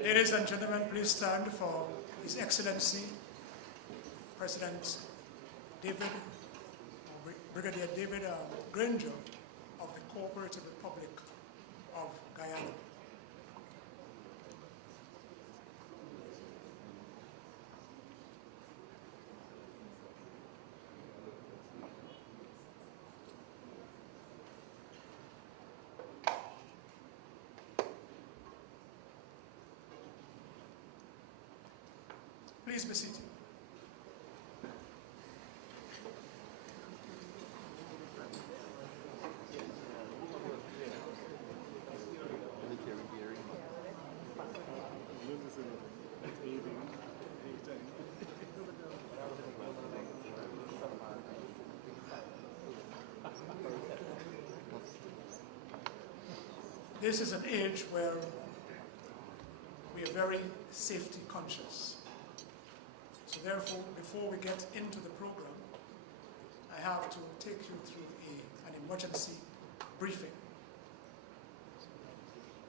Ladies and gentlemen, please stand for His Excellency, President David, Brigadier David Granger of the Cooperative Republic of Guyana. Please be seated. This is an age where we are very safety conscious. So therefore, before we get into the program, I have to take you through an emergency briefing.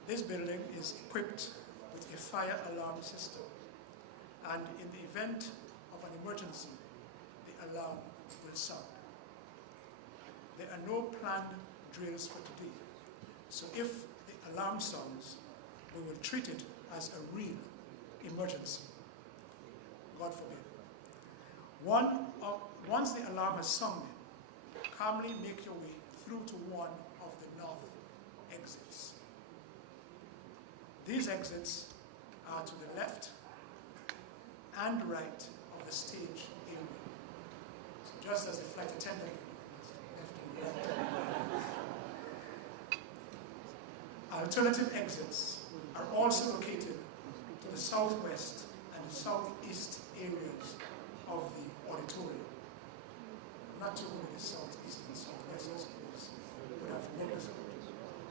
This building is equipped with a fire alarm system, and in the event of an emergency, the alarm will sound. There are no planned drills for today, so if the alarm sounds, we will treat it as a real emergency. God forbid. Once the alarm has sounded, calmly make your way through to one of the north exits. These exits are to the left and right of the stage area. So just as the flight attendant left and right. Alternative exits are also located to the southwest and the southeast areas of the auditorium. Not too many southeast and southwest, I suppose, would have noticed.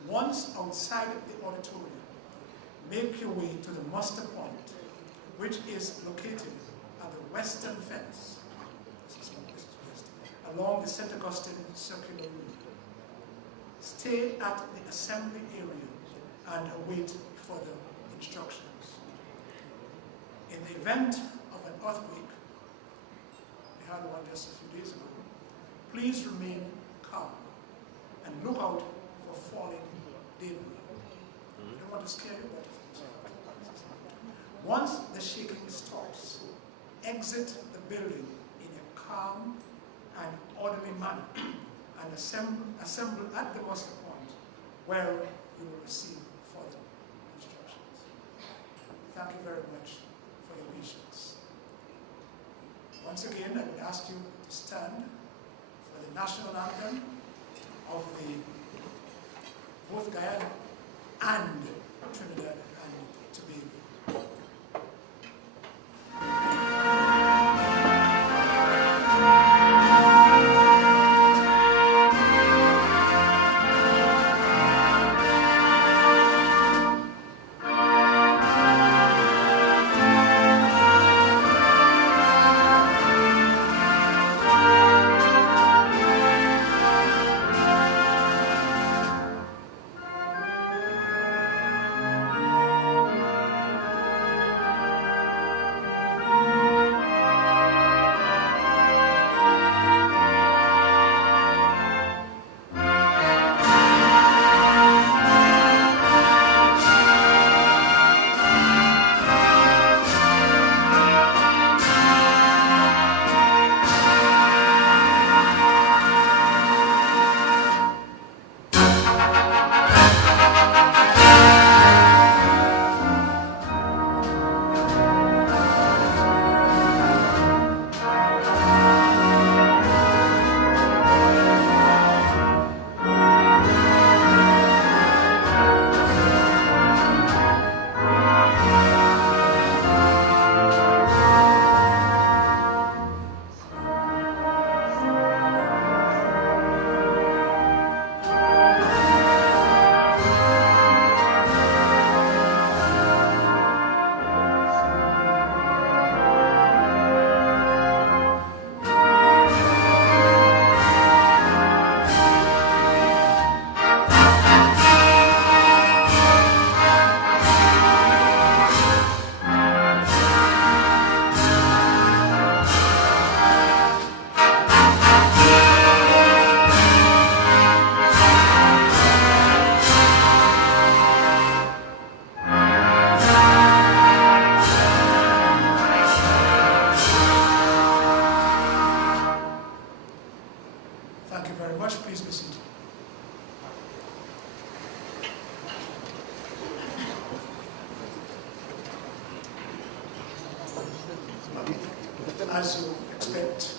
Once outside the auditorium, make your way to the muster point, which is located at the western fence, along the St. Augustine Circular Route. Stay at the assembly area and await further instructions. In the event of an earthquake, we had one just a few days ago, please remain calm and look out for falling debris. I don't want to scare you, but once the shaking stops, exit the building in a calm and orderly manner and assemble at the muster point where you will receive further instructions. Thank you very much for your patience. Once again, I would ask you to stand for the national anthem of both Guyana and Trinidad and Tobago. as you expect,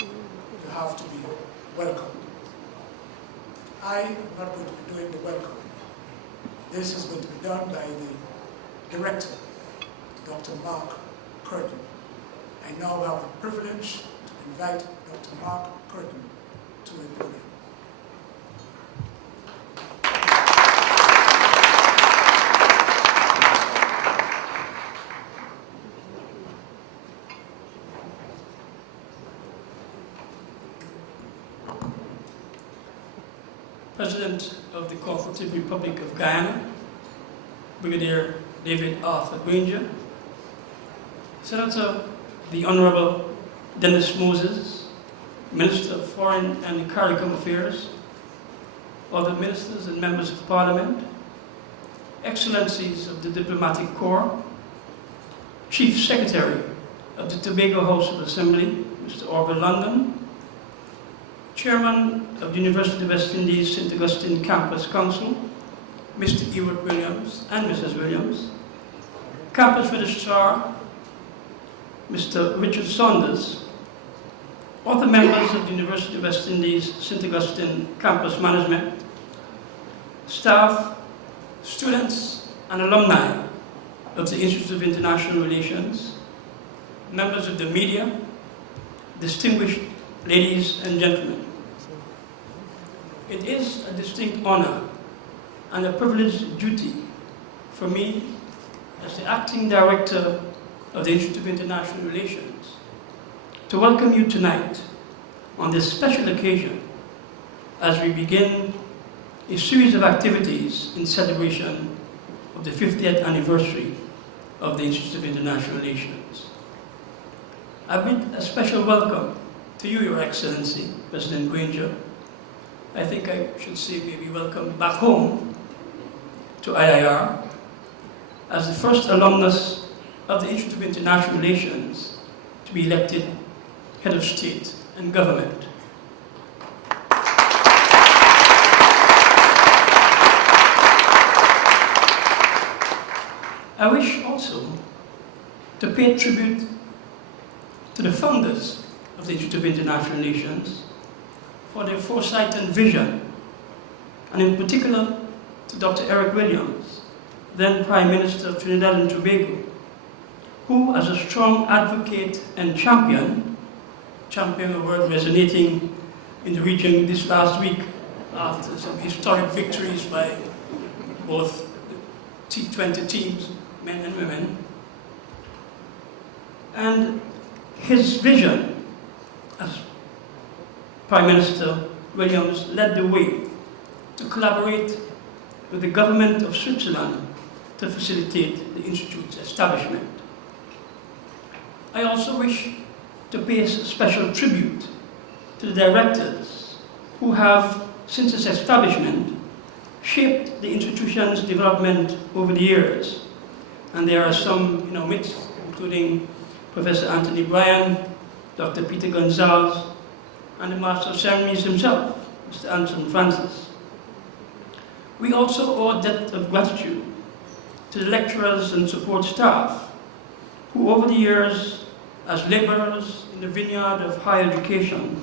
you have to be welcome. I am not going to be doing the welcome. This is going to be done by the director, Dr. Mark Curtin. I now have the privilege to invite Dr. Mark Curtin to the podium. President of the Cooperative Republic of Guyana, Brigadier David Arthur Granger, Senator the Honorable Dennis Moses, Minister of Foreign and CARICOM Affairs, other ministers and members of Parliament, Excellencies of the Diplomatic Corps, Chief Secretary of the Tobago House of Assembly, Mr. Orville London, Chairman of the University of West Indies St. Augustine Campus Council, Mr. Ewart Williams and Mrs. Williams, Campus Registrar, Mr. Richard Saunders, other members of the University of West Indies St. Augustine Campus Management, staff, students and alumni of the Institute of International Relations, members of the media, distinguished ladies and gentlemen. It is a distinct honor and a privileged duty for me as the Acting Director of the Institute of International Relations to welcome you tonight on this special occasion as we begin a series of activities in celebration of the 50th anniversary of the Institute of International Relations. I bid a special welcome to you, Your Excellency, President Granger. I think I should say maybe welcome back home to IIR as the first alumnus of the Institute of International Relations to be elected head of state and government. I wish also to pay tribute to the founders of the Institute of International Relations for their foresight and vision, and in particular to Dr. Eric Williams, then Prime Minister of Trinidad and Tobago, who, as a strong advocate and champion, a word resonating in the region this last week after some historic victories by both T20 teams, men and women, and his vision as Prime Minister Williams led the way to collaborate with the government of Switzerland to facilitate the Institute's establishment. I also wish to pay a special tribute to the directors who have, since its establishment, shaped the institution's development over the years. And there are some in our midst, including Professor Anthony Bryan, Dr. Peter Gonzalez, and the Master of Ceremonies himself, Mr. Anson Francis. We also owe a debt of gratitude to the lecturers and support staff who over the years, as laborers in the vineyard of higher education,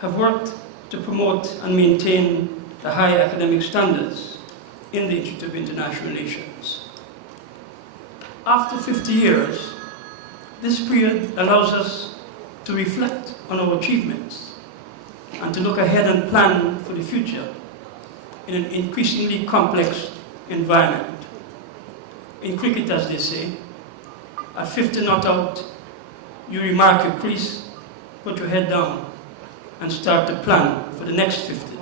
have worked to promote and maintain the high academic standards in the Institute of International Relations. After 50 years, this period allows us to reflect on our achievements and to look ahead and plan for the future in an increasingly complex environment. In cricket, as they say, at 50 not out, you remark your crease, put your head down, and start to plan for the next 50.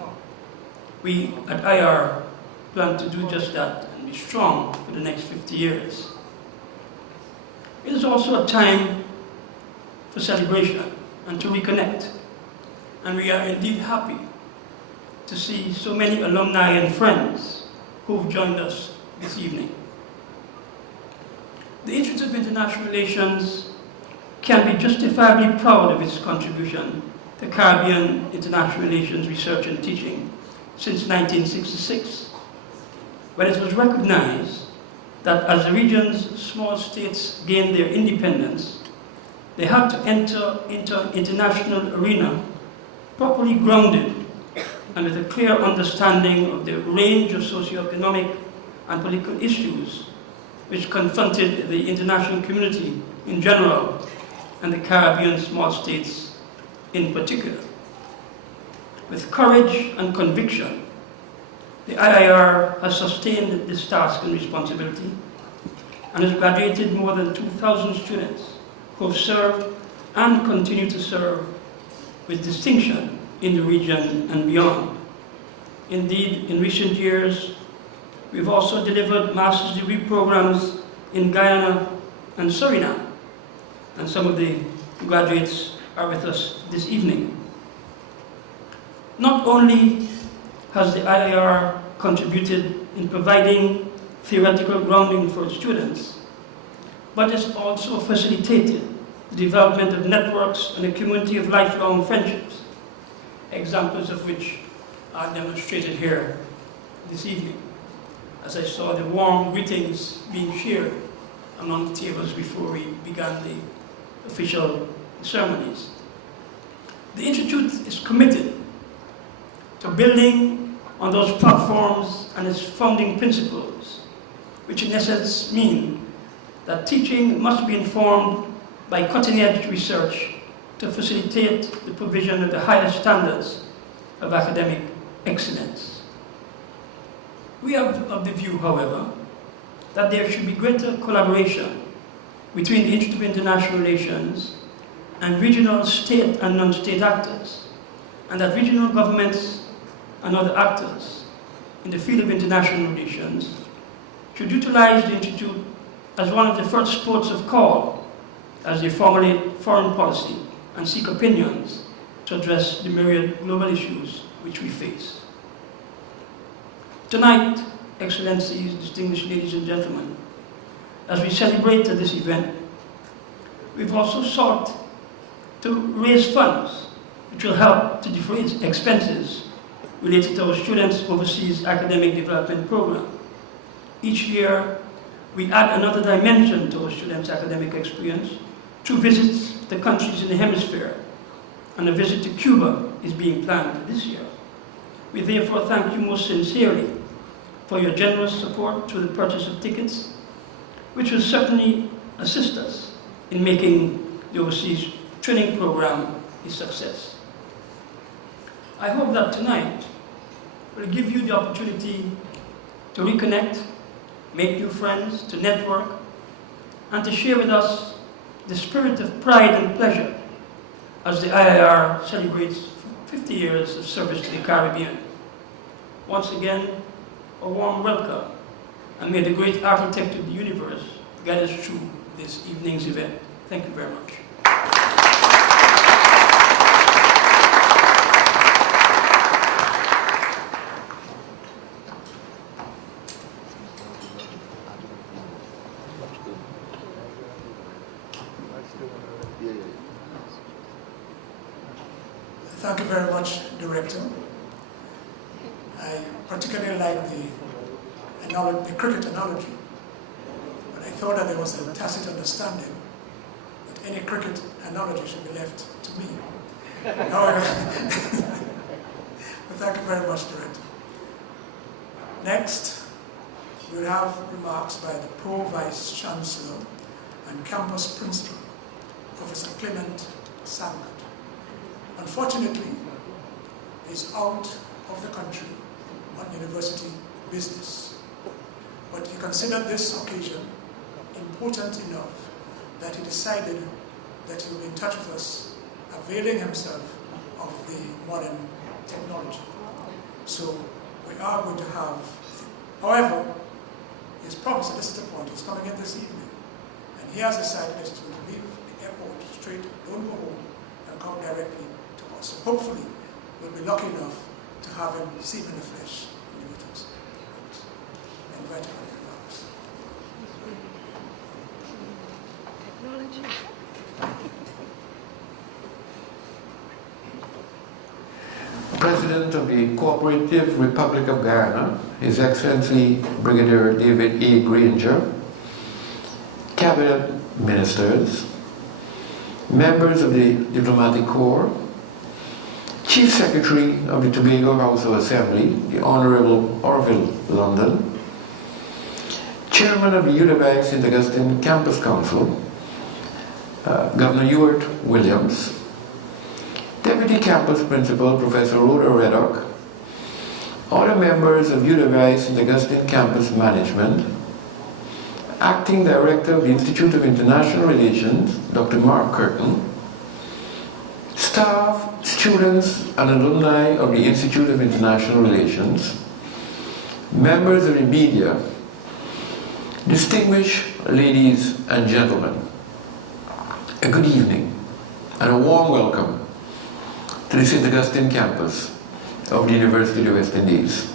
We at IIR plan to do just that and be strong for the next 50 years. It is also a time for celebration and to reconnect. And we are indeed happy to see so many alumni and friends who've joined us this evening. The Institute of International Relations can be justifiably proud of its contribution to Caribbean international relations research and teaching since 1966, when it was recognized that as the region's small states gained their independence, they had to enter into an international arena properly grounded and with a clear understanding of the range of socio-economic and political issues which confronted the international community in general and the Caribbean small states in particular. With courage and conviction, the IIR has sustained this task and responsibility and has graduated more than 2,000 students who have served and continue to serve with distinction in the region and beyond. Indeed, in recent years, we've also delivered master's degree programs in Guyana and Suriname, and some of the graduates are with us this evening. Not only has the IIR contributed in providing theoretical grounding for its students, but it's also facilitated the development of networks and a community of lifelong friendships, examples of which are demonstrated here this evening, as I saw the warm greetings being shared among the tables before we began the official ceremonies. The Institute is committed to building on those platforms and its founding principles, which in essence mean that teaching must be informed by cutting-edge research to facilitate the provision of the highest standards of academic excellence. We are of the view, however, that there should be greater collaboration between the Institute of International Relations and regional state and non-state actors, and that regional governments and other actors in the field of international relations should utilize the Institute as one of the first ports of call as they formulate foreign policy and seek opinions to address the myriad global issues which we face. Tonight, Excellencies, distinguished ladies and gentlemen, as we celebrate this event, we've also sought to raise funds which will help to defray expenses related to our students' overseas academic development program. Each year, we add another dimension to our students' academic experience through visits to countries in the hemisphere, and a visit to Cuba is being planned this year. We therefore thank you most sincerely for your generous support through the purchase of tickets, which will certainly assist us in making the overseas training program a success. I hope that tonight will give you the opportunity to reconnect, make new friends, to network, and to share with us the spirit of pride and pleasure as the IIR celebrates 50 years of service to the Caribbean. Once again, a warm welcome, and may the great architect of the universe guide us through this evening's event. Thank you very much. Thank you very much, Director. I particularly like the cricket analogy, but I thought that there was a tacit understanding that any cricket analogy should be left to me. However, but thank you very much, Director. Next, we'll have remarks by the Pro Vice Chancellor and Campus Principal, Professor Clement Sangat. Unfortunately, he's out of the country on university business. But he considered this occasion important enough that he decided that he would be in touch with us, availing himself of the modern technology. So we are going to have, however, he's promised, this is the point, he's coming in this evening, and he has decided to leave the airport straight, don't go home, and come directly to us. So hopefully, we'll be lucky enough to have him seen in the flesh in the meetings. I invite you for your remarks. President of the Cooperative Republic of Guyana, His Excellency Brigadier David E. Granger, Cabinet Ministers, members of the Diplomatic Corps, Chief Secretary of the Tobago House of Assembly, the Honourable Orville London, Chairman of the U.W.I St. Augustine Campus Council, Governor Ewart Williams, Deputy Campus Principal Professor Rhoda Reddock, other members of U.W.I St. Augustine Campus Management, Acting Director of the Institute of International Relations, Dr. Mark Curtin, staff, students, and alumni of the Institute of International Relations, members of the media, distinguished ladies and gentlemen, a good evening and a warm welcome to the St. Augustine campus of the University of the West Indies.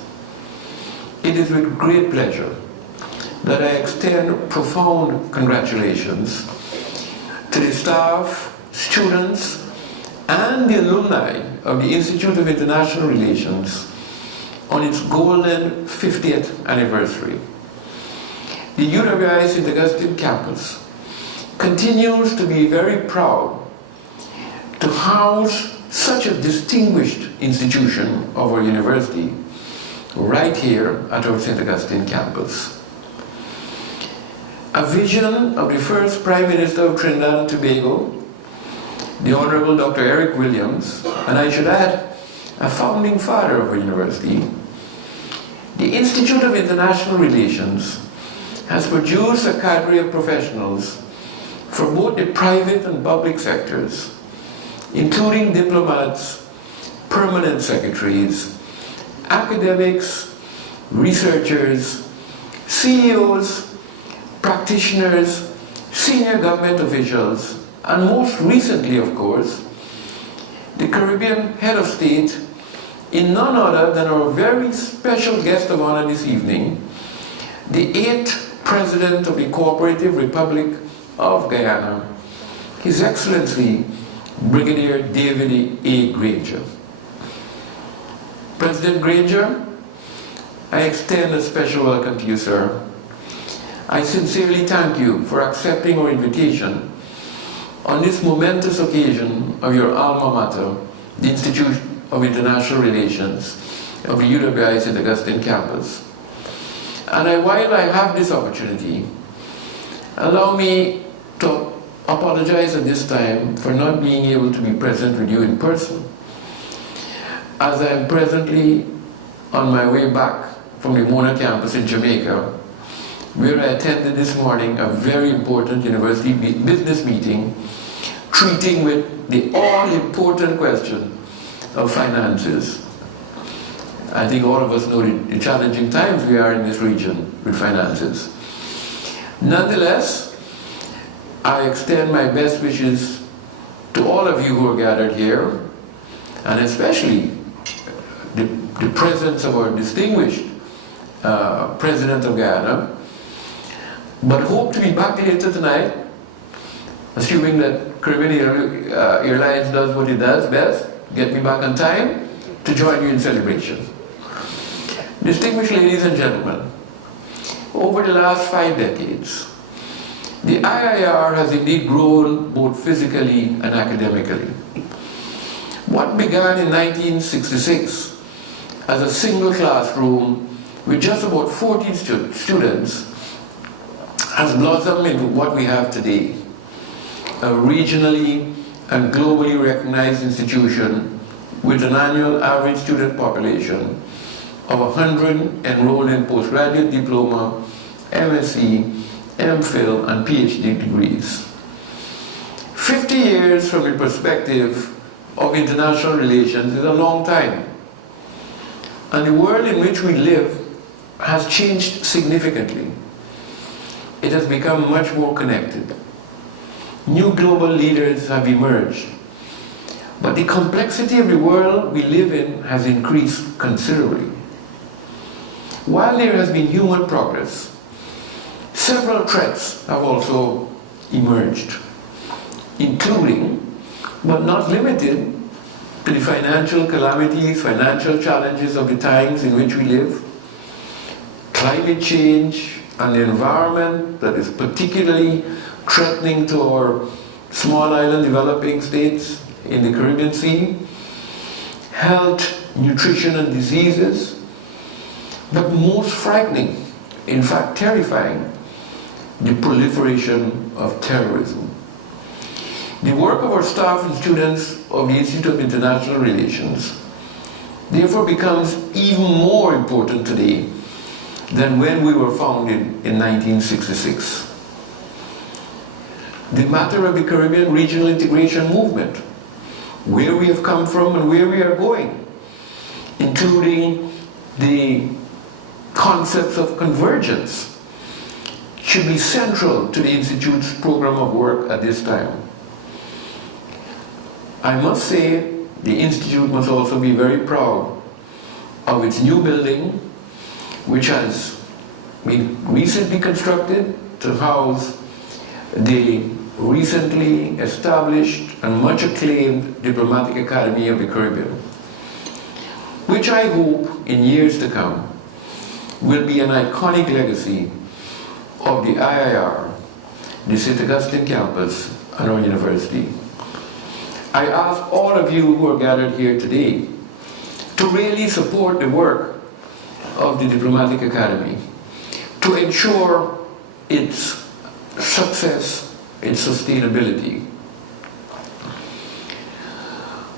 It is with great pleasure that I extend profound congratulations to the staff, students, and the alumni of the Institute of International Relations on its golden 50th anniversary. The U.W.I St. Augustine campus continues to be very proud to house such a distinguished institution of our university right here at our St. Augustine campus. A vision of the first Prime Minister of Trinidad and Tobago, the Honourable Dr. Eric Williams, and I should add, a founding father of our university, the Institute of International Relations has produced a cadre of professionals for both the private and public sectors, including diplomats, permanent secretaries, academics, researchers, CEOs, practitioners, senior government officials, and most recently, of course, the Caribbean head of state in none other than our very special guest of honor this evening, the 8th President of the Cooperative Republic of Guyana, His Excellency Brigadier David A. Granger. President Granger, I extend a special welcome to you, sir. I sincerely thank you for accepting our invitation on this momentous occasion of your alma mater, the Institute of International Relations of the U.W.I St. Augustine campus. And while I have this opportunity, allow me to apologize at this time for not being able to be present with you in person, as I am presently on my way back from the Mona campus in Jamaica, where I attended this morning a very important university business meeting treating with the all-important question of finances. I think all of us know the challenging times we are in this region with finances. Nonetheless, I extend my best wishes to all of you who are gathered here, and especially the presence of our distinguished President of Guyana, but hope to be back later tonight, assuming that Caribbean Airlines does what it does best, get me back on time, to join you in celebration. Distinguished ladies and gentlemen, over the last 5 decades, the IIR has indeed grown both physically and academically. What began in 1966 as a single classroom with just about 14 students has blossomed into what we have today, a regionally and globally recognized institution with an annual average student population of 100 enrolled in postgraduate diploma, MSc, MPhil, and PhD degrees. 50 years from the perspective of international relations is a long time, and the world in which we live has changed significantly. It has become much more connected. New global leaders have emerged, but the complexity of the world we live in has increased considerably. While there has been human progress, several threats have also emerged, including, but not limited to, the financial calamities, financial challenges of the times in which we live, climate change, and the environment that is particularly threatening to our small island developing states in the Caribbean Sea, health, nutrition and diseases, but most frightening, in fact terrifying, the proliferation of terrorism. The work of our staff and students of the Institute of International Relations therefore becomes even more important today than when we were founded in 1966. The matter of the Caribbean regional integration movement, where we have come from and where we are going, including the concepts of convergence, should be central to the Institute's program of work at this time. I must say, the Institute must also be very proud of its new building, which has been recently constructed to house the recently established and much acclaimed Diplomatic Academy of the Caribbean, which I hope in years to come will be an iconic legacy of the IIR, the St. Augustine campus, and our university. I ask all of you who are gathered here today to really support the work of the Diplomatic Academy, to ensure its success, its sustainability.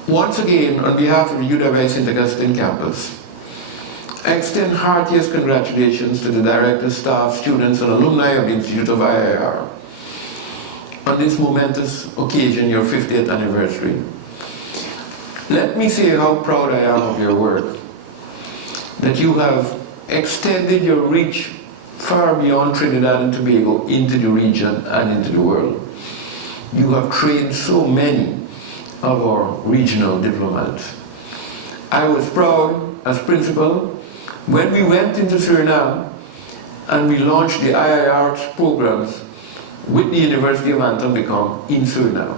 Once again, on behalf of the U.W.I. St. Augustine campus, I extend heartiest congratulations to the director, staff, students, and alumni of the Institute of IIR on this momentous occasion, your 50th anniversary. Let me say how proud I am of your work, that you have extended your reach far beyond Trinidad and Tobago into the region and into the world. You have trained so many of our regional diplomats. I was proud as principal when we went into Suriname and we launched the IIR programs with the University of Anthem Become in Suriname.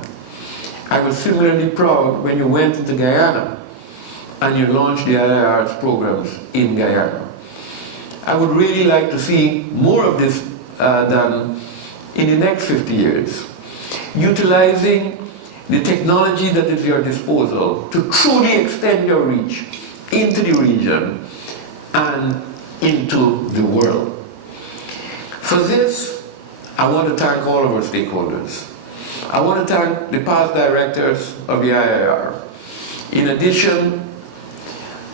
I was similarly proud when you went into Guyana and you launched the IIR programs in Guyana. I would really like to see more of this done in the next 50 years, utilizing the technology that is at your disposal to truly extend your reach into the region and into the world. For this, I want to thank all of our stakeholders. I want to thank the past directors of the IIR, in addition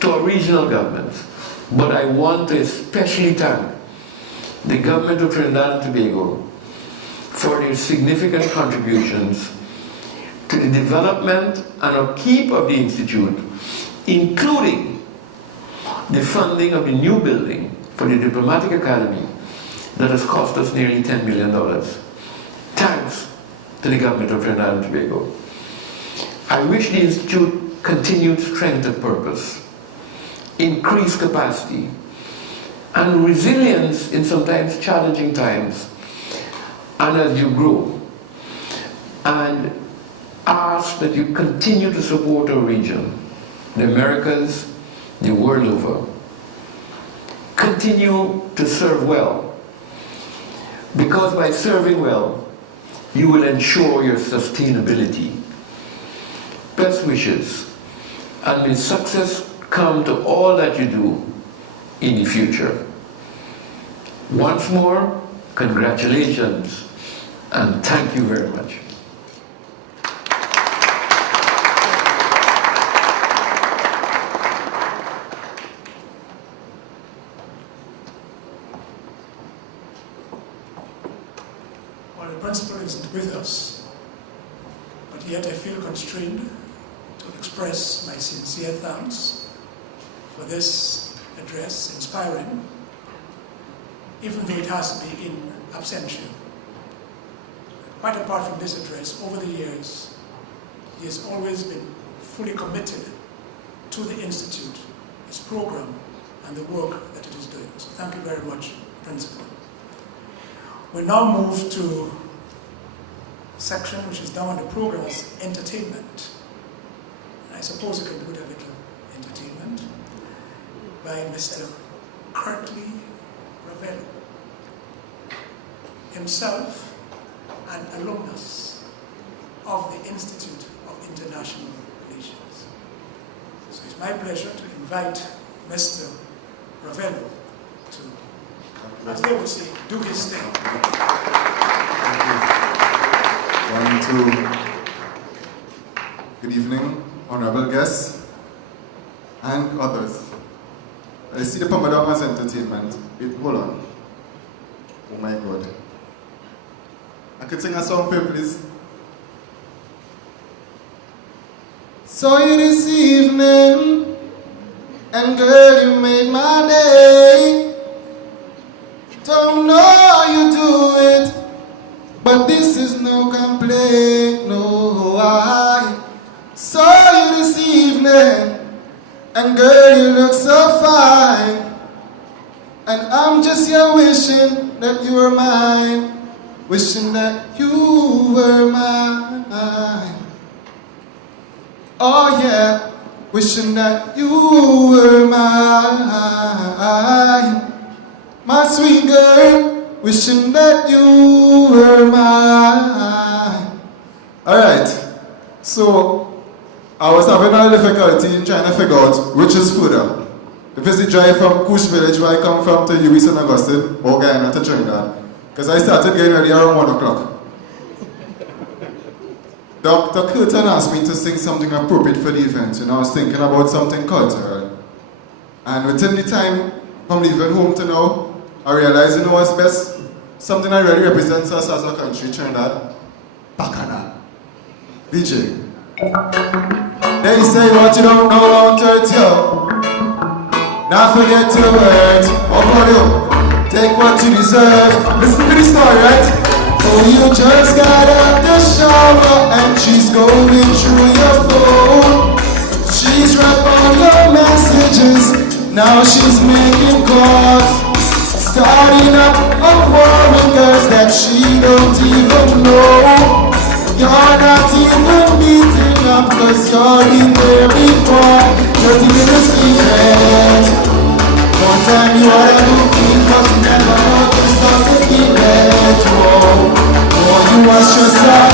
to our regional governments. But I want to especially thank the government of Trinidad and Tobago for their significant contributions to the development and upkeep of the Institute, including the funding of the new building for the Diplomatic Academy that has cost us nearly $10 million. Thanks to the government of Trinidad and Tobago. I wish the Institute continued strength of purpose, increased capacity, and resilience in sometimes challenging times, and as you grow. And ask that you continue to support our region, the Americas, the world over. Continue to serve well, because by serving well, you will ensure your sustainability. Best wishes, and may success come to all that you do in the future. Once more, congratulations, and thank you very much. Well, the principal isn't with us, but yet I feel constrained to express my sincere thanks for this address, inspiring, even though it has to be in absentia. Quite apart from this address, over the years, he has always been fully committed to the Institute, its program, and the work that it is doing. So thank you very much, Principal. We now move to a section which is down on the program as entertainment. I suppose we can put a little entertainment by Mr. Curtly Ravello, himself an alumnus of the Institute of International Relations. So it's my pleasure to invite Mr. Ravello to, as they would say, do his thing. One, two. Good evening, honorable guests and others. I see the Pomadamas Entertainment. Wait, hold on. Oh my God. I could sing a song for you, please. Saw you this evening, and girl, you made my day. Don't know how you do it, but this is no complaint, no. I saw you this evening, and girl, you look so fine. And I'm just here wishing that you were mine. Wishing that you were mine. Oh yeah, wishing that you were mine. My sweet girl, wishing that you were mine. Alright, so I was having a difficulty in trying to figure out which is further. If it's the drive from Kush Village where I come from to U.W.I. St. Augustine, or Guyana to Trinidad. Because I started getting ready around 1 o'clock. Dr. Curtin asked me to sing something appropriate for the event. I was thinking about something cultural. And within the time from leaving home to now, I realized, what's best? Something that really represents us as a country, Trinidad. Bacana. DJ. They say what you don't know won't hurt you. Now forget your words. Over you. Take what you deserve. Listen to the story, right? Oh, you just got out the shower and she's going through your phone. She's right on your messages. Now she's making calls. Starting up a war with girls that she don't even know. You're not even meeting up cause you're in there before. Dirty little secret. One time you ought to do things, but you never know you start to keep it. Oh, you wash yourself,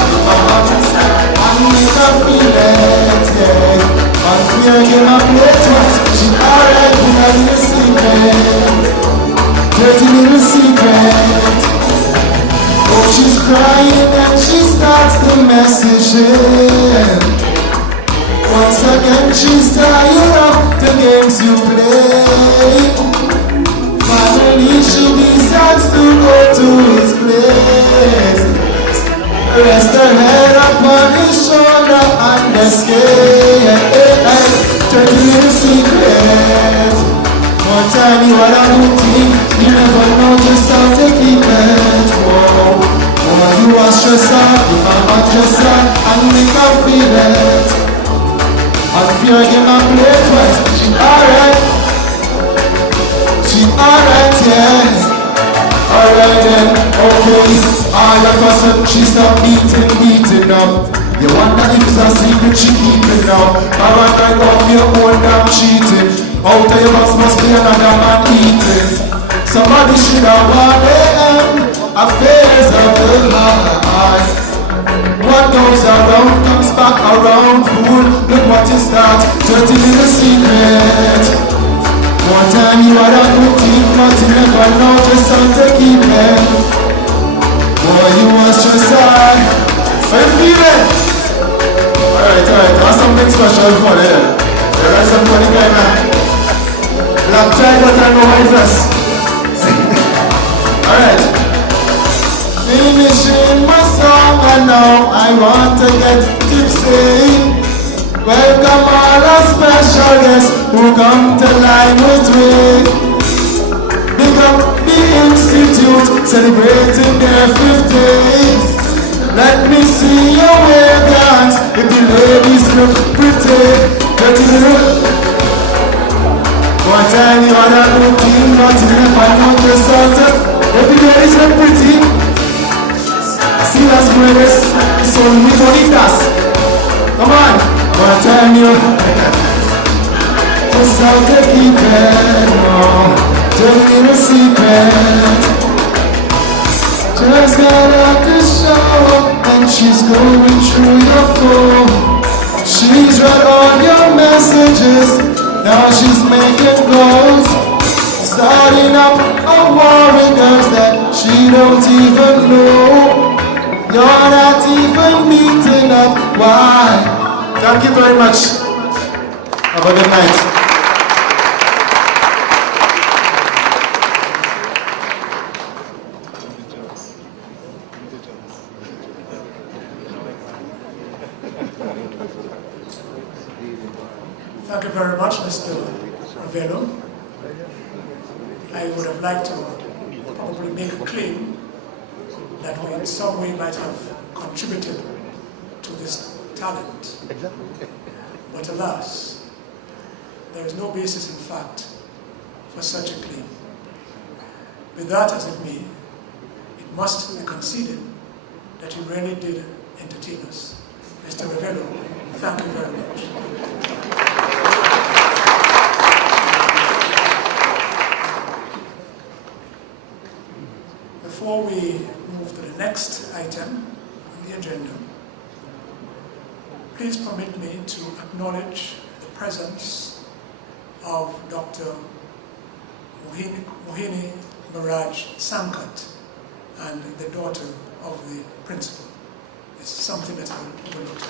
and make her feel it, yeah. And fear give my plate once, she alright with a little secret. Dirty little secret. Oh, she's crying and she starts the messaging. Once again she's tired of the games you play. Finally she decides to go to his place. Rest her head upon his shoulder and escape. Dirty little secret. One time you had a routine, you never know just how to keep it. Oh, you wash yourself, you find yourself and make her feel it. And fear give my play twice. She alright. She alright, yes. Alright then, okay. All of a sudden she stop beating up. You wonder if it's a secret she keeping now. Alright, off your own damn cheating. Out of your house must be another man eating. Somebody should have warned them. Affairs of the heart. What goes around comes back around, fool. Look what is that, dirty little secret. One time you had a good team, but you never know just how to keep it. Boy, you was just sad. How you feeling? Alright, that's something special for them. There's some funny guy, man. Black tie, but I know my dress. Alright. Finishing my song and now I want to get tipsy. Welcome all our special guests who come to line with me. Big up the Institute celebrating their 50s. Let me see you wave your hands if the ladies look pretty. Dirty little. One time you had a routine, but you never know the sort of. If the ladies look pretty. See las mujeres son muy bonitas. Come on, one time you just how to keep it, no. Dirty little secret. Just got out the shower and she's going through your phone. She's read all your messages, now she's making calls, starting up a war with girls that she don't even know. You're not even meeting up, why? Thank you very much. Have a good night. Thank you very much, Mr. Ravello. I would have liked to probably make a claim that we in some way might have contributed to this talent. But alas, there is no basis in fact for such a claim. Be that as it may, it must be conceded that you really did entertain us. Mr. Ravello, thank you very much. Before we move to the next item on the agenda, please permit me to acknowledge the presence of Dr. Mohini Miraj Sankat and the daughter of the principal. It's something that's been overlooked.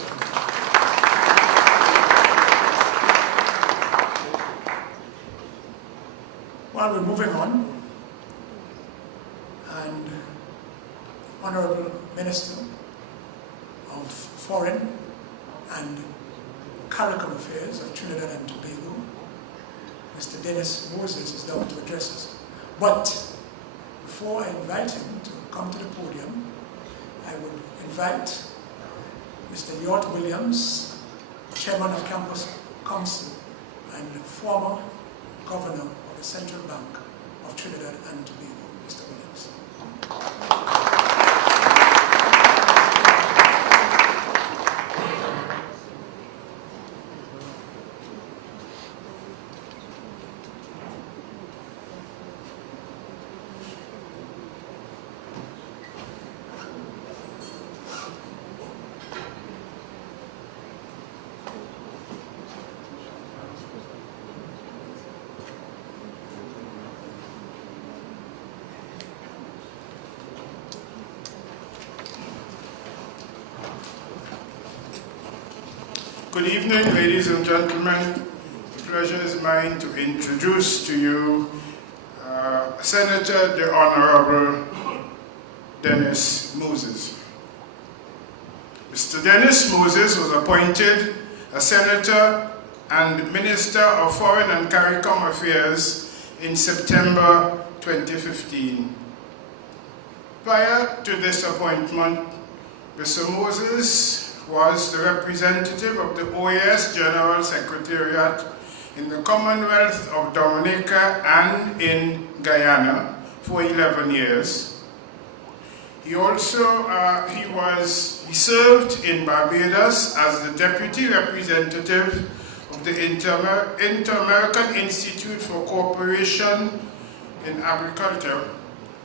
While we're moving on, and Honorable Minister of Foreign and Caribbean Affairs of Trinidad and Tobago, Mr. Dennis Moses, is down to address us. But before I invite him to come to the podium, I would invite Mr. Yort Williams, Chairman of Campus Council and former Governor of the Central Bank of Trinidad and Tobago. Mr. Williams. Good evening, ladies and gentlemen. The pleasure is mine to introduce to you Senator the Honorable Dennis Moses. Mr. Dennis Moses was appointed a Senator and Minister of Foreign and Caribbean Affairs in September 2015. Prior to this appointment, Mr. Moses was the representative of the OAS General Secretariat in the Commonwealth of Dominica and in Guyana for 11 years. He also he served in Barbados as the Deputy Representative of the Inter-American Institute for Cooperation in Agriculture,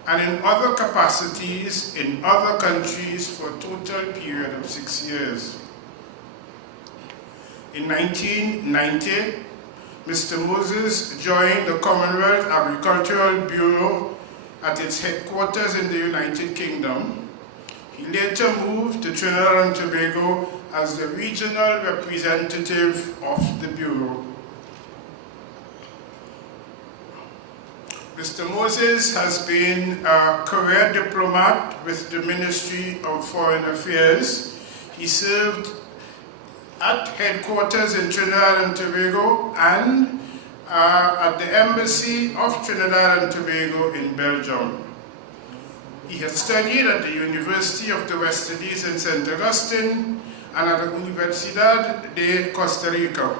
and in other capacities in other countries for a total period of 6 years. In 1990, Mr. Moses joined the Commonwealth Agricultural Bureau at its headquarters in the United Kingdom. He later moved to Trinidad and Tobago as the regional representative of the Bureau. Mr. Moses has been a career diplomat with the Ministry of Foreign Affairs. He served at headquarters in Trinidad and Tobago and at the Embassy of Trinidad and Tobago in Belgium. He has studied at the University of the West Indies in St. Augustine and at the Universidad de Costa Rica.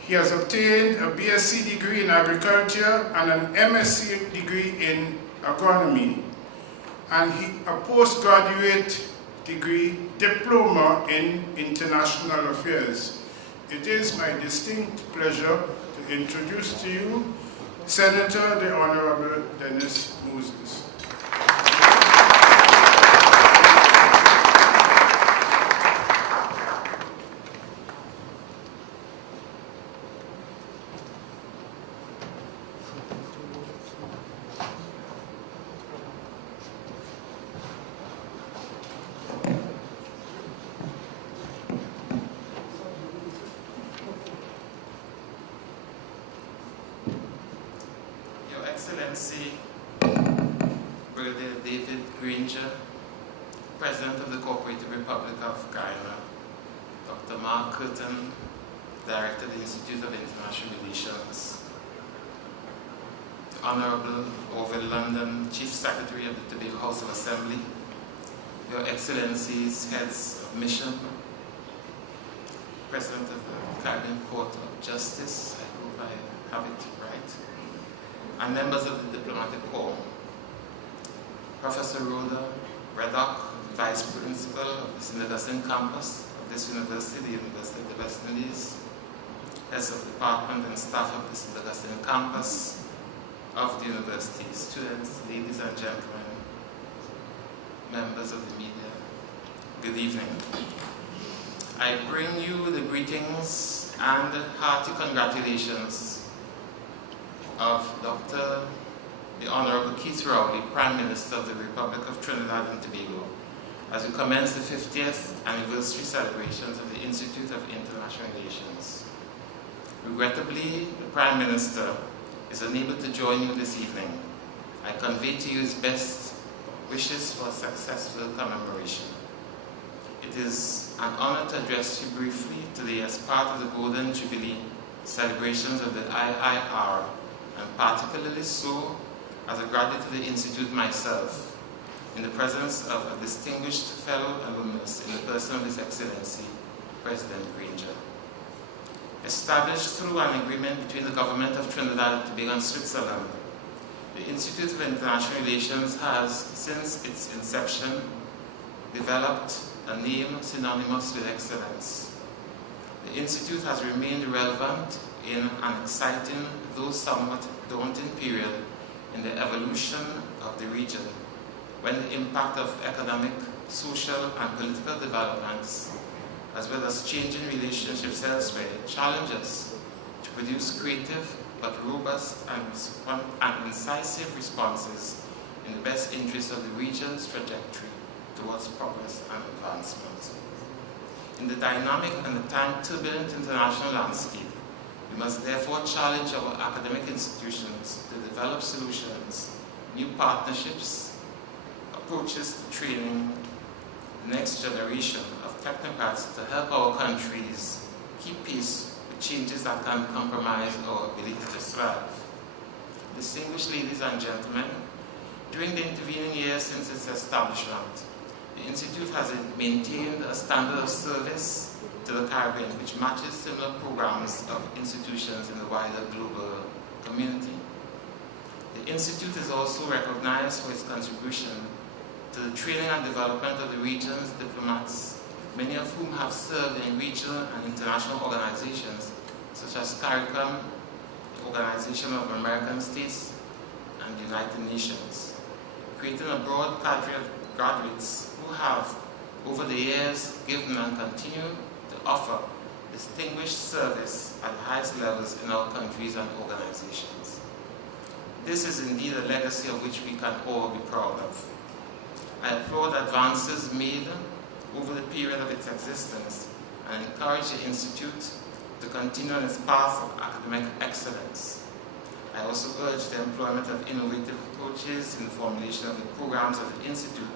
He has obtained a BSc degree in agriculture and an MSc degree in agronomy, and a postgraduate degree diploma in international affairs. It is my distinct pleasure to introduce to you Senator the Honorable Dennis Moses. Excellency Brigadier David Granger, President of the Cooperative Republic of Guyana, Dr. Mark Curtin, Director of the Institute of International Relations, the Honorable Orville London, Chief Secretary of the Tobago House of Assembly, Your Excellencies, Heads of Mission, President of the Caribbean Court of Justice, I hope I have it right, and members of the Diplomatic Corps, Professor Rhoda Reddock, Vice Principal of the St. Augustine campus of this university, the University of the West Indies, heads of department and staff of the St. Augustine campus of the university, students, ladies and gentlemen, members of the media, good evening. I bring you the greetings and hearty congratulations of Dr. the Honorable Keith Rowley, Prime Minister of the Republic of Trinidad and Tobago, as we commence the 50th anniversary celebrations of the Institute of International Relations. Regrettably, the Prime Minister is unable to join you this evening. I convey to you his best wishes for a successful commemoration. It is an honor to address you briefly today as part of the Golden Jubilee celebrations of the IIR, and particularly so as a graduate of the Institute myself, in the presence of a distinguished fellow alumnus in the person of His Excellency, President Granger. Established through an agreement between the Government of Trinidad and Tobago and Switzerland, the Institute of International Relations has, since its inception, developed a name synonymous with excellence. The Institute has remained relevant in an exciting, though somewhat daunting period in the evolution of the region, when the impact of economic, social, and political developments, as well as changing relationships elsewhere, challenge us to produce creative but robust and incisive responses in the best interest of the region's trajectory towards progress and advancement. In the dynamic and the time-turbulent international landscape, we must therefore challenge our academic institutions to develop solutions, new partnerships, approaches to training the next generation of technocrats to help our countries keep pace with changes that can compromise our ability to thrive. Distinguished ladies and gentlemen, during the intervening years since its establishment, the Institute has maintained a standard of service to the Caribbean which matches similar programs of institutions in the wider global community. The Institute is also recognized for its contribution to the training and development of the region's diplomats, many of whom have served in regional and international organizations such as CARICOM, the Organization of American States, and the United Nations, creating a broad cadre of graduates who have, over the years, given and continue to offer distinguished service at the highest levels in our countries and organizations. This is indeed a legacy of which we can all be proud of. I applaud advances made over the period of its existence and encourage the Institute to continue on its path of academic excellence. I also urge the employment of innovative approaches in the formulation of the programs of the Institute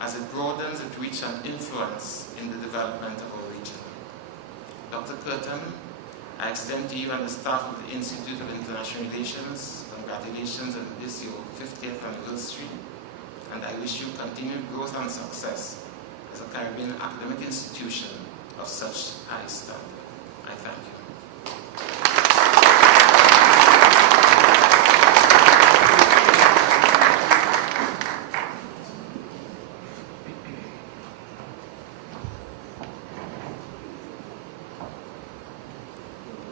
as it broadens its reach and influence in the development of our region. Dr. Curtin, I extend to you and the staff of the Institute of International Relations congratulations on this your 50th anniversary, and I wish you continued growth and success as a Caribbean academic institution of such high standard. I thank you.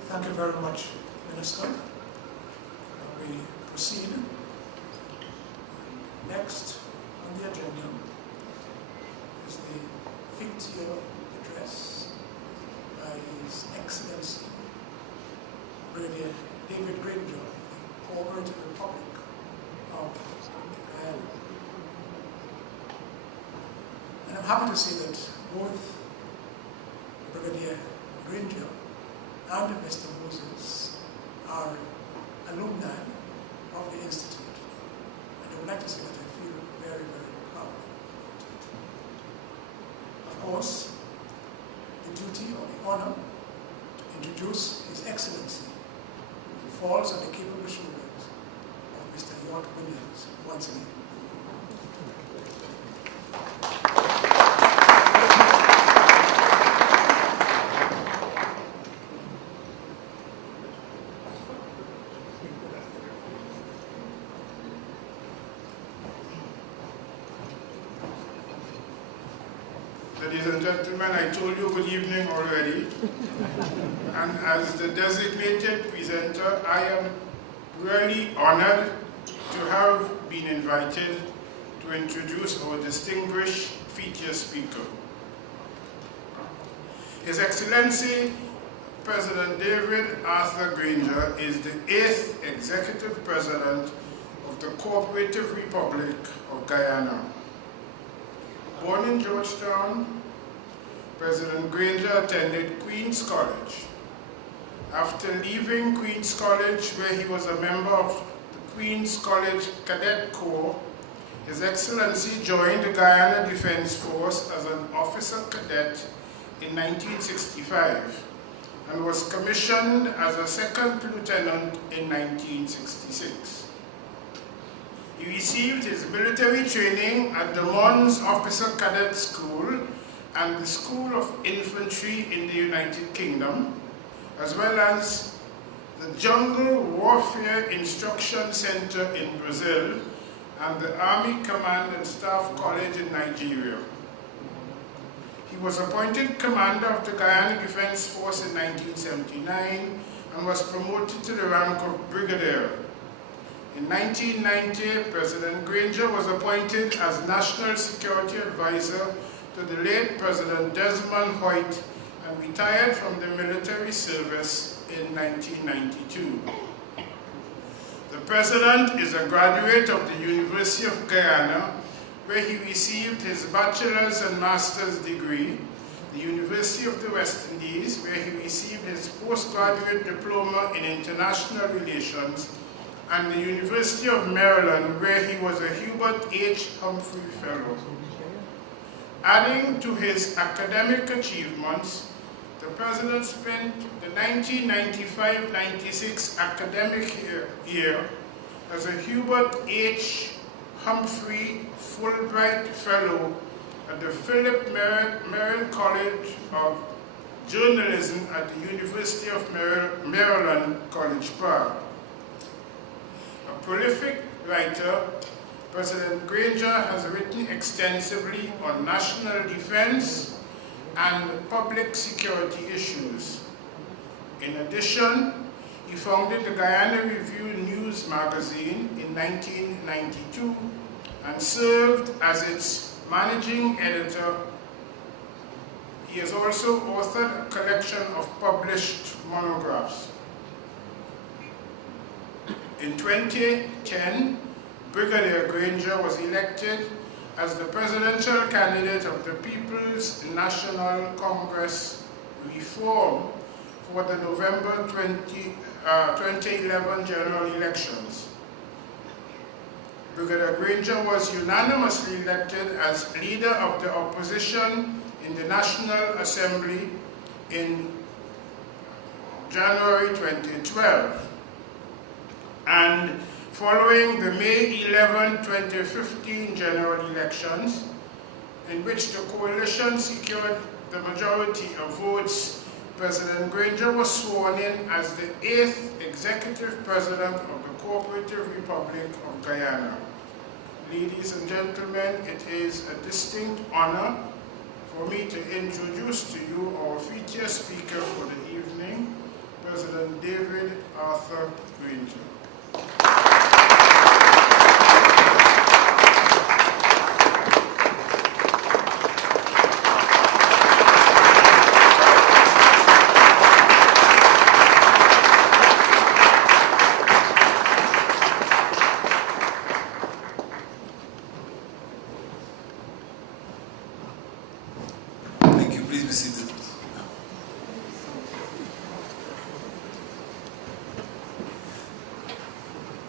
Thank you very much, Minister. We proceed. Next on the agenda is the 50th address by His Excellency Brigadier David Granger, the Cooperative Republic of Guyana. And I'm happy to say that both Brigadier Granger and Mr. Moses are alumni of the to say that I feel very, very proud about it. Of course, the duty or the honor to introduce His Excellency falls on the capable shoulders of Mr. York Williams once again. Ladies and gentlemen, I told you good evening already. And as the designated presenter, I am really honored to have been invited to introduce our distinguished feature speaker. His Excellency President David Arthur Granger is the 8th Executive President of the Cooperative Republic of Guyana. Born in Georgetown, President Granger attended Queen's College. After leaving Queen's College, where he was a member of the Queen's College Cadet Corps, His Excellency joined the Guyana Defense Force as an officer cadet in 1965 and was commissioned as a second lieutenant in 1966. He received his military training at the Mons Officer Cadet School and the School of Infantry in the United Kingdom, as well as the Jungle Warfare Instruction Center in Brazil and the Army Command and Staff College in Nigeria. He was appointed commander of the Guyana Defense Force in 1979 and was promoted to the rank of brigadier. In 1990, President Granger was appointed as National Security Advisor to the late President Desmond Hoyt and retired from the military service in 1992. The President is a graduate of the University of Guyana, where he received his bachelor's and master's degree, the University of the West Indies, where he received his postgraduate diploma in international relations, and the University of Maryland, where he was a Hubert H. Humphrey Fellow. Adding to his academic achievements, the President spent the 1995-96 academic year as a Hubert H. Humphrey Fulbright Fellow at the Philip Merrill College of Journalism at the University of Maryland, College Park. A prolific writer, President Granger has written extensively on national defense and public security issues. In addition, he founded the Guyana Review News magazine in 1992 and served as its managing editor. He has also authored a collection of published monographs. In 2010, Brigadier Granger was elected as the presidential candidate of the People's National Congress Reform for the November 2011 general elections. Brigadier Granger was unanimously elected as leader of the opposition in the National Assembly in January 2012. And following the May 11, 2015 general elections, in which the coalition secured the majority of votes, President Granger was sworn in as the 8th Executive President of the Cooperative Republic of Guyana. Ladies and gentlemen, it is a distinct honor for me to introduce to you our feature speaker for the evening, President David Arthur Granger. Thank you. Please be seated.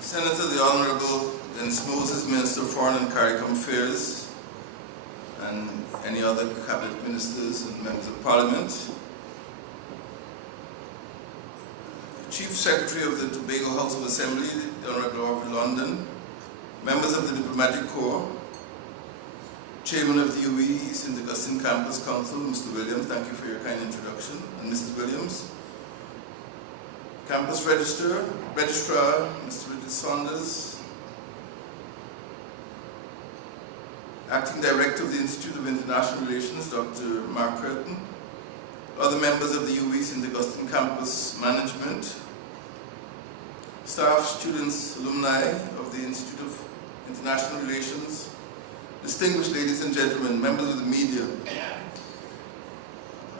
Senator, the Honorable Dennis Moses, Minister of Foreign and CARICOM Affairs, and any other cabinet ministers and members of Parliament, Chief Secretary of the Tobago House of Assembly, the Honourable Orville London, members of the Diplomatic Corps, Chairman of the U.W.I St. Augustine Campus Council, Mr. Williams, thank you for your kind introduction, and Mrs. Williams, Campus Registrar, Mr. Richard Saunders, Acting Director of the Institute of International Relations, Dr. Mark Curtin, other members of the U.W.I St. Augustine Campus Management, staff, students, alumni of the Institute of International Relations, distinguished ladies and gentlemen, members of the media.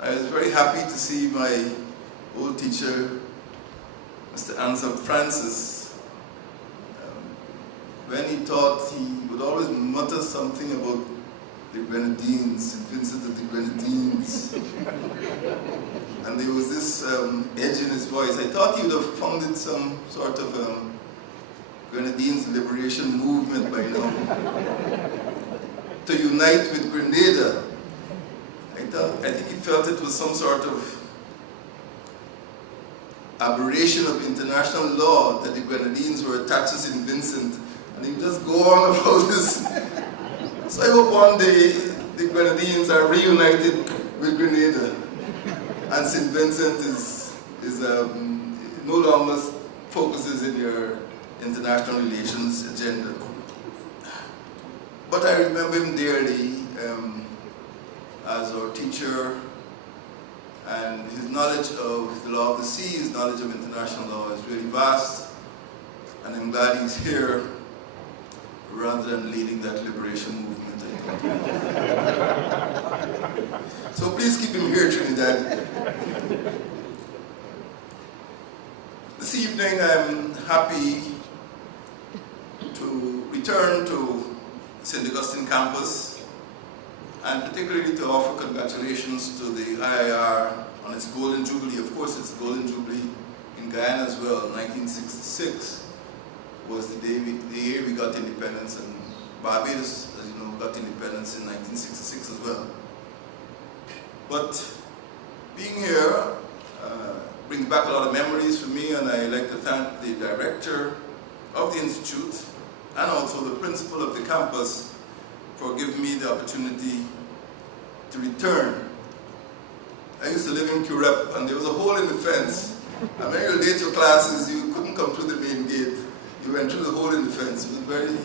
I was very happy to see my old teacher, Mr. Anselm Francis. When he taught, he would always mutter something about the Grenadines, St. Vincent of the Grenadines. And there was this edge in his voice. I thought he would have founded some sort of Grenadines liberation movement by now to unite with Grenada. I think he felt it was some sort of aberration of international law that the Grenadines were attached to St. Vincent, and he would just go on about this. So I hope one day the Grenadines are reunited with Grenada, and St. Vincent is no longer focuses in your international relations agenda. But I remember him dearly as our teacher, and his knowledge of the law of the sea, his knowledge of international law is really vast, and I'm glad he's here rather than leading that liberation movement, I think. So please keep him here, Trinidad. This evening I'm happy to return to St. Augustine campus, and particularly to offer congratulations to the IIR on its Golden Jubilee. Of course, it's the Golden Jubilee in Guyana as well. 1966 was the year we got independence, and Barbados, as you know, got independence in 1966 as well. But being here brings back a lot of memories for me, and I'd like to thank the director of the Institute and also the principal of the campus for giving me the opportunity to return. I used to live in Curep, and there was a hole in the fence. And when you were late for classes, you couldn't come through the main gate. You went through the hole in the fence. It was very,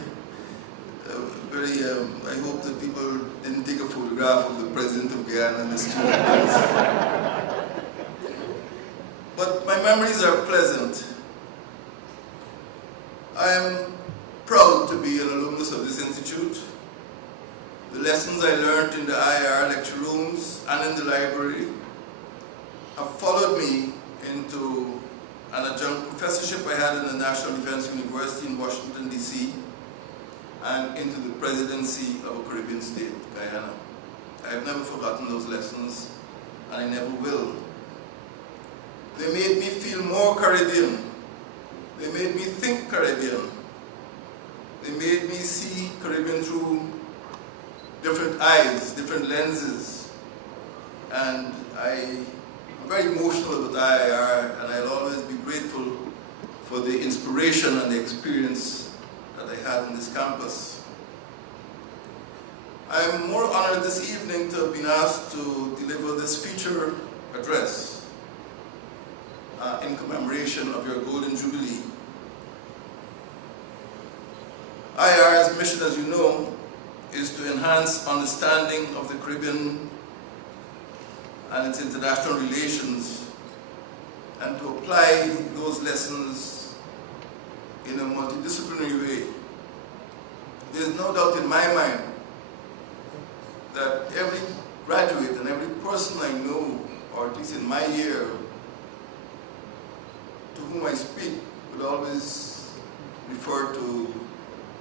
I hope that people didn't take a photograph of the president of Guyana and the students. But my memories are pleasant. I am proud to be an alumnus of this institute. The lessons I learned in the IIR lecture rooms and in the library have followed me into an adjunct professorship I had in the National Defense University in Washington, D.C., and into the presidency of a Caribbean state, Guyana. I have never forgotten those lessons, and I never will. They made me feel more Caribbean. They made me think Caribbean. They made me see Caribbean through different eyes, different lenses. And I'm very emotional about IIR, and I'll always be grateful for the inspiration and the experience that I had in this campus. I'm more honored this evening to have been asked to deliver this feature address in commemoration of your Golden Jubilee. IIR's mission, as you know, is to enhance understanding of the Caribbean and its international relations, and to apply those lessons in a multidisciplinary way. There's no doubt in my mind that every graduate and every person I know, or at least in my year, to whom I speak, would always refer to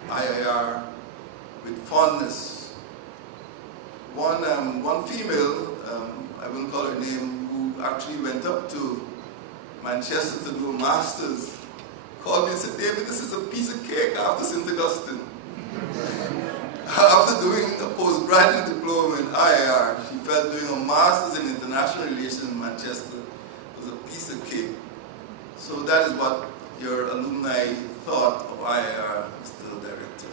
IIR with fondness. One female, I wouldn't call her name, who actually went up to Manchester to do a master's, called me and said, David, this is a piece of cake after St. Augustine. After doing a postgraduate diploma in IIR, she felt doing a master's in international relations in Manchester was a piece of cake. So that is what your alumni thought of IIR, Mr. Director.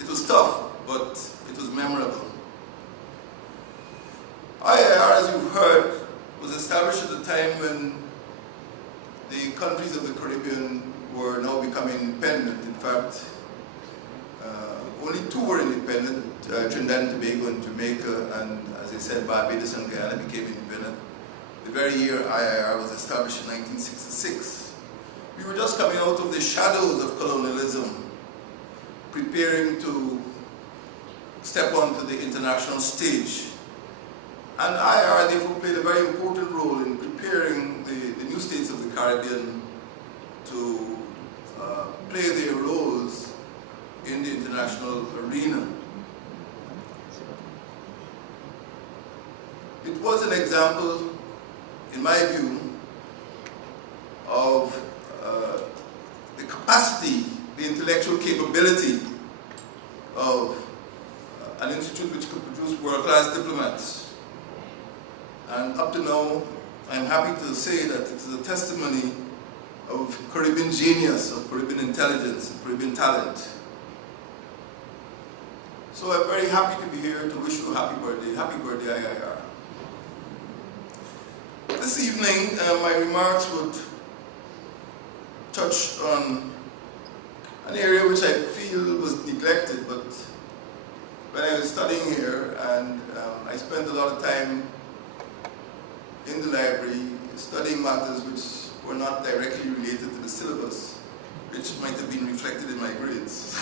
It was tough, but it was memorable. IIR, as you've heard, was established at a time when the countries of the Caribbean were now becoming independent. In fact, only two were independent, Trinidad and Tobago and Jamaica, and as I said, Barbados and Guyana became independent the very year IIR was established in 1966. We were just coming out of the shadows of colonialism, preparing to step onto the international stage. And IIR therefore played a very important role in preparing the new states of the Caribbean to play their roles in the international arena. It was an example, in my view, of the capacity, the intellectual capability of an institute which could produce world-class diplomats. And up to now, I'm happy to say that it is a testimony of Caribbean genius, of Caribbean intelligence, of Caribbean talent. So I'm very happy to be here to wish you a happy birthday IIR. This evening, my remarks would touch on an area which I feel was neglected, but when I was studying here, and I spent a lot of time in the library studying matters which were not directly related to the syllabus, which might have been reflected in my grades.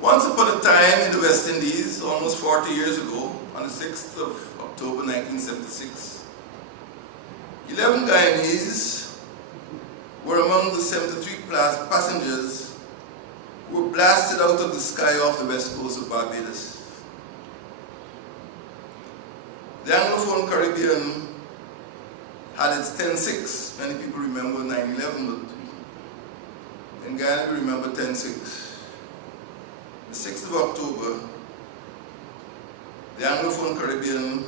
Once upon a time in the West Indies, almost 40 years ago, on the 6th of October 1976, 11 Guyanese were among the 73 passengers who were blasted out of the sky off the west coast of Barbados. The Anglophone Caribbean had its 10-6. Many people remember 9/11, but in Guyana we remember 10-6. The 6th of October, the Anglophone Caribbean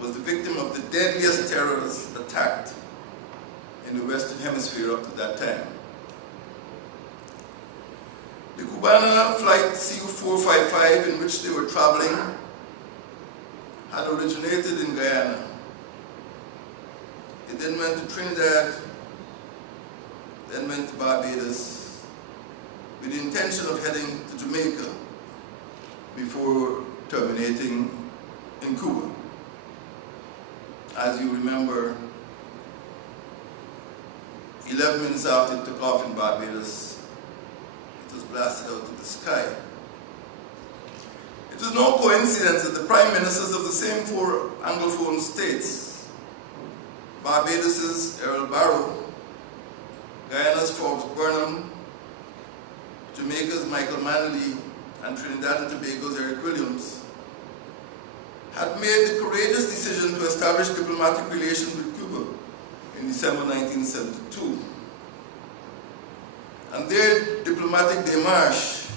was the victim of the deadliest terrorist attack in the Western Hemisphere up to that time. The Cubana flight CU-455, in which they were traveling, had originated in Guyana. It then went to Trinidad, then went to Barbados, with the intention of heading to Jamaica before terminating in Cuba. As you remember, 11 minutes after it took off in Barbados, it was blasted out of the sky. It was no coincidence that the prime ministers of the same four Anglophone states, Barbados's Errol Barrow, Guyana's Forbes Burnham, Jamaica's Michael Manley, and Trinidad and Tobago's Eric Williams, had made the courageous decision to establish diplomatic relations with Cuba in December 1972. And their diplomatic démarche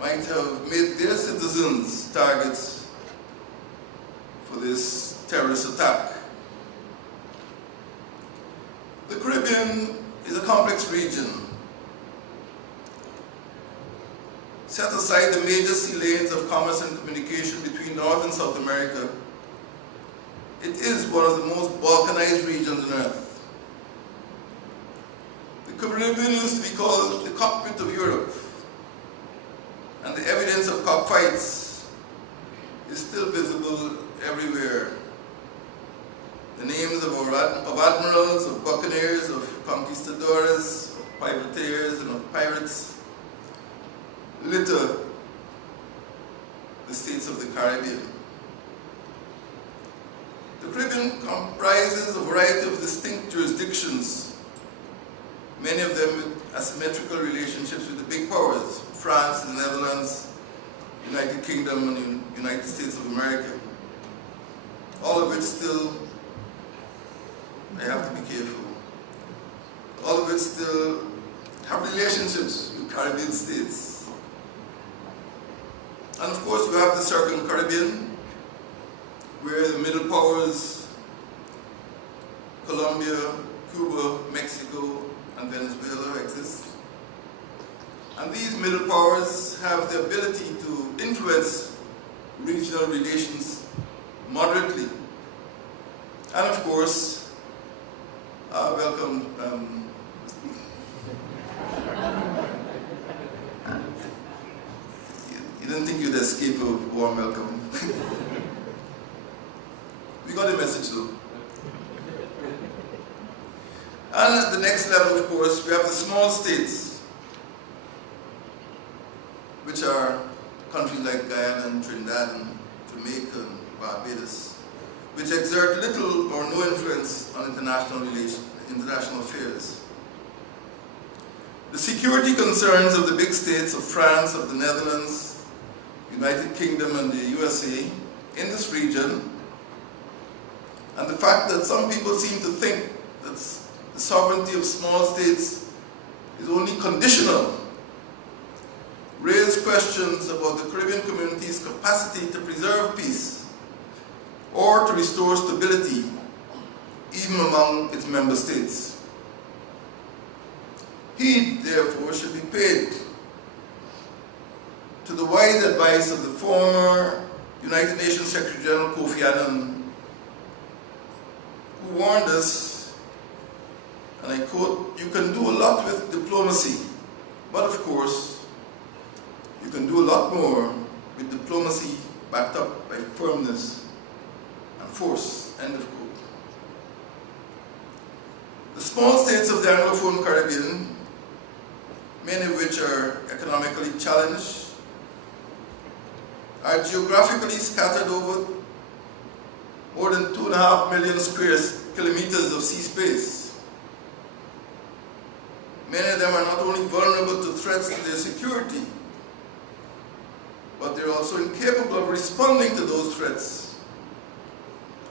might have made their citizens targets for this terrorist attack. The Caribbean is a complex region. Set aside the major sea lanes of commerce and communication between North and South America, it is one of the most balkanized regions on Earth. The Caribbean used to be called the cockpit of Europe, and the evidence of cockfights is still visible everywhere. The names of admirals, of buccaneers, of conquistadores, of privateers, and of pirates litter the states of the Caribbean. The Caribbean comprises a variety of distinct jurisdictions, many of them with asymmetrical relationships with the big powers, France, the Netherlands, United Kingdom, and United States of America, all of which still I have to be careful. All of it still have relationships with Caribbean states. And of course, we have the Circle Caribbean, where the middle powers, Colombia, Cuba, Mexico, and Venezuela exist. And these middle powers have the ability to influence regional relations moderately. And of course, welcome. You didn't think you'd escape a warm welcome. We got a message though. And at the next level, of course, we have the small states, which are countries like Guyana and Trinidad and Jamaica and Barbados, which exert little or no influence on international affairs. The security concerns of the big states of France, of the Netherlands, United Kingdom, and the USA in this region, and the fact that some people seem to think that the sovereignty of small states is only conditional, raise questions about the Caribbean community's capacity to preserve peace or to restore stability, even among its member states. Heed, therefore, should be paid to the wise advice of the former United Nations Secretary General Kofi Annan, who warned us, and I quote, "You can do a lot with diplomacy, but of course, you can do a lot more with diplomacy backed up by firmness and force," end of quote. The small states of the Anglophone Caribbean, many of which are economically challenged, are geographically scattered over more than 2.5 million square kilometers of sea space. Many of them are not only vulnerable to threats to their security, but they're also incapable of responding to those threats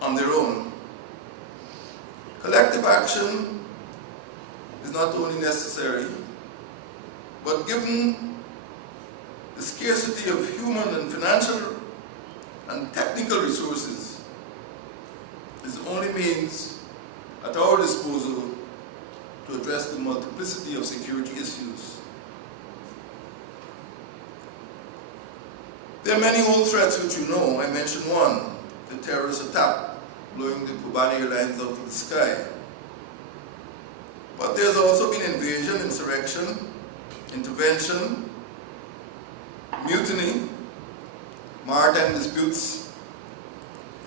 on their own. Collective action is not only necessary, but given the scarcity of human and financial and technical resources, is the only means at our disposal to address the multiplicity of security issues. There are many old threats which you know. I mentioned one, the terrorist attack, blowing the Cuban Airlines out of the sky. But there's also been invasion, insurrection, intervention, mutiny, maritime disputes,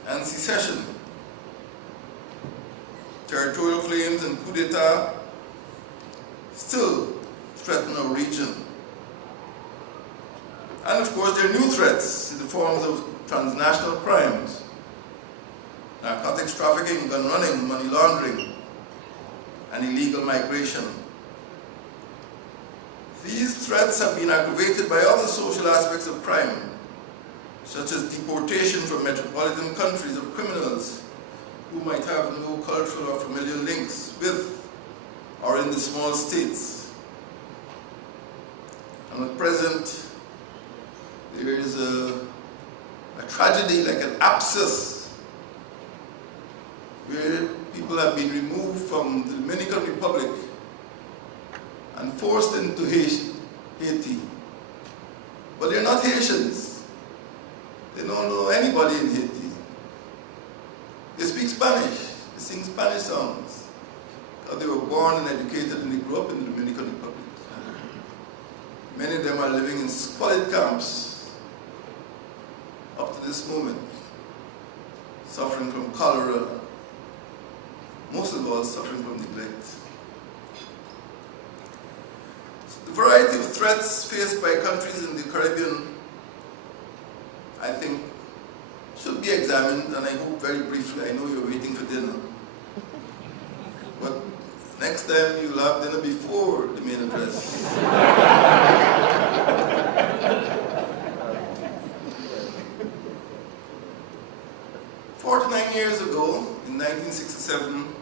and secession. Territorial claims and coup d'etat still threaten our region. And of course, there are new threats in the forms of transnational crimes, narcotics trafficking, gun running, money laundering, and illegal migration. These threats have been aggravated by other social aspects of crime, such as deportation from metropolitan countries of criminals who might have no cultural or familial links with or in the small states. And at present, there is a tragedy like an abscess where people have been removed from the Dominican Republic and forced into Haiti. But they're not Haitians. They don't know anybody in Haiti. They speak Spanish. They sing Spanish songs. They were born and educated and they grew up in the Dominican Republic. Many of them are living in squalid camps up to this moment, suffering from cholera, most of all suffering from neglect. The variety of threats faced by countries in the Caribbean, I think, should be examined, and I hope very briefly. I know you're waiting for dinner. But next time you'll have dinner before the main address. 49 years ago, in 1967,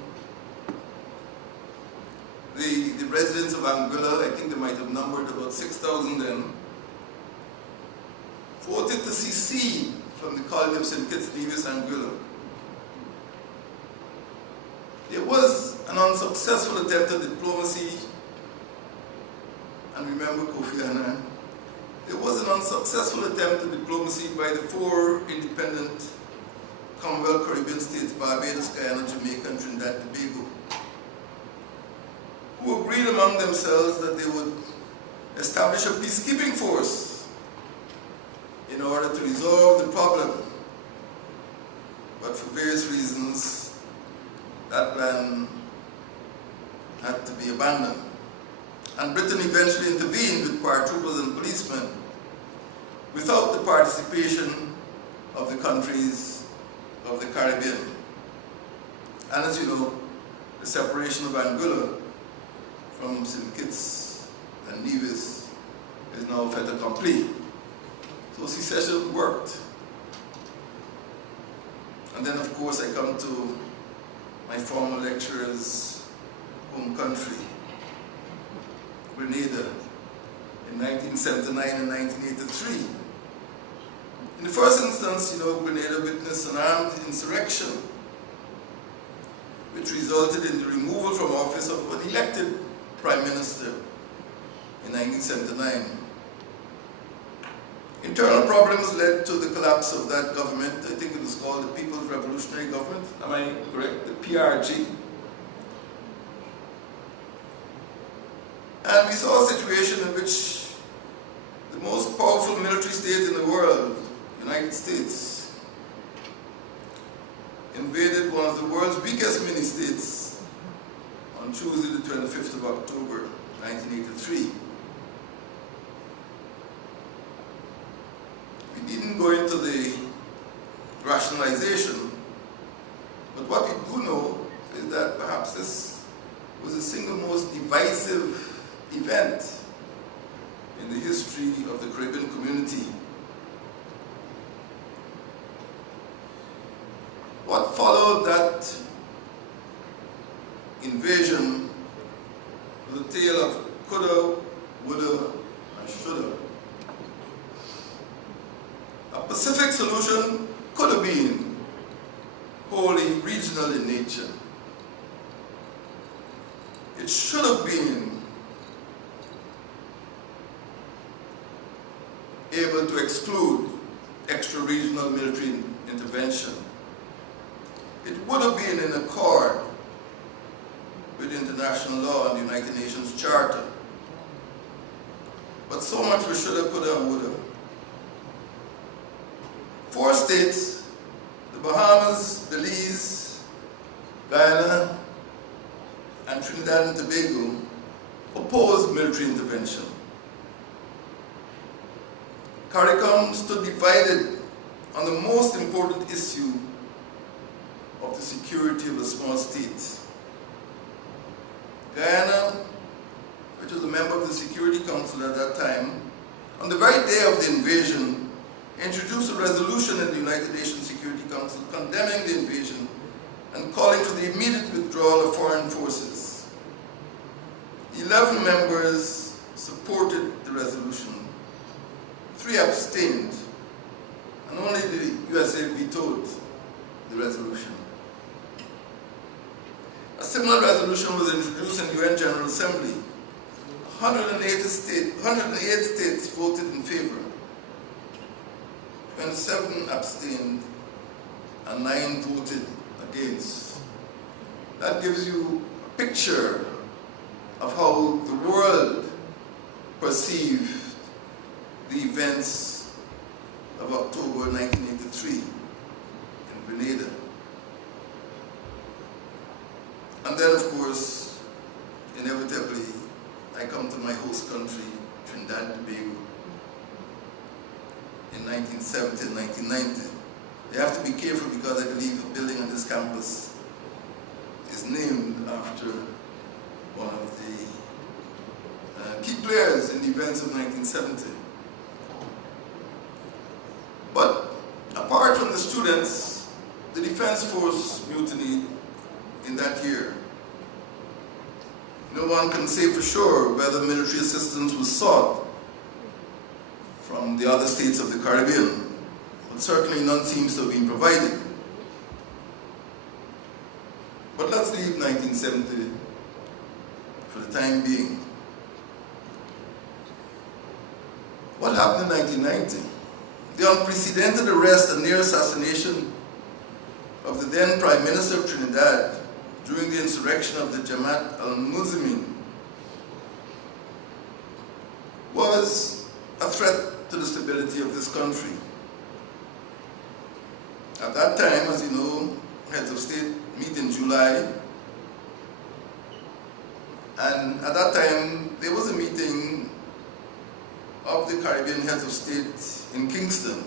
the residents of Anguilla, I think they might have numbered about 6,000 then, voted to secede from the colony of St. Kitts, Nevis, Anguilla. There was an unsuccessful attempt at diplomacy, and remember Kofi Annan. There was an unsuccessful attempt at diplomacy by the 4 independent Commonwealth Caribbean states, Barbados, Guyana, Jamaica, and Trinidad and Tobago, who agreed among themselves that they would establish a peacekeeping force in order to resolve the problem. But for various reasons, that plan had to be abandoned. And Britain eventually intervened with paratroopers and policemen without the participation of the countries of the Caribbean. And as you know, the separation of Anguilla from St. Kitts and Nevis is now fait accompli. So secession worked. And then of course I come to my former lecturer's home country, Grenada, in 1979 and 1983. In the first instance, Grenada witnessed an armed insurrection which resulted in the removal from office of an elected prime minister in 1979. Internal problems led to the collapse of that government. I think it was called the People's Revolutionary Government. Am I correct? The PRG. And we saw a situation in which the most powerful military state in the world, United States, invaded one of the world's weakest mini-states on Tuesday the 25th of October, 1983. We didn't go into the rationalization, but what we do know is that perhaps this was the single most divisive event in the history of the Caribbean community. What followed that invasion was a tale of coulda, woulda, and shoulda. A Pacific solution could have been wholly regional in nature. It should have been able to exclude extra-regional military intervention. It would have been in accord with international law and the United Nations Charter. But so much for shoulda, coulda, and woulda. 4 states, the Bahamas, Belize, Guyana, and Trinidad and Tobago, opposed military intervention. CARICOM stood divided on the most important issue of the security of a small state. Guyana, which was a member of the Security Council at that time, on the very day of the invasion, introduced a resolution in the United Nations Security Council condemning the invasion and calling for the immediate withdrawal of foreign forces. 11 members supported the resolution, 3 abstained, and only the USA vetoed the resolution. A similar resolution was introduced in the UN General Assembly. 108 states voted in favor, 27 abstained, and 9 voted against. That gives you a picture of how the world perceived the events of October 1983 in Grenada. And then, of course, inevitably, I come to my host country, Trinidad and Tobago, in 1970 and 1990. You have to be careful because I believe a building on this campus is named after one of the key players in the events of 1970. But apart from the students, the Defense Force mutinied in that year. no one can say for sure whether military assistance was sought from the other states of the Caribbean, but certainly none seems to have been provided. But let's leave 1970 for the time being. What happened in 1990? The unprecedented arrest and near assassination of the then Prime Minister of Trinidad during the insurrection of the Jamaat al-Muslimin was a threat to the stability of this country. At that time, as you know, heads of state meet in July, and at that time there was a meeting of the Caribbean heads of state in Kingston.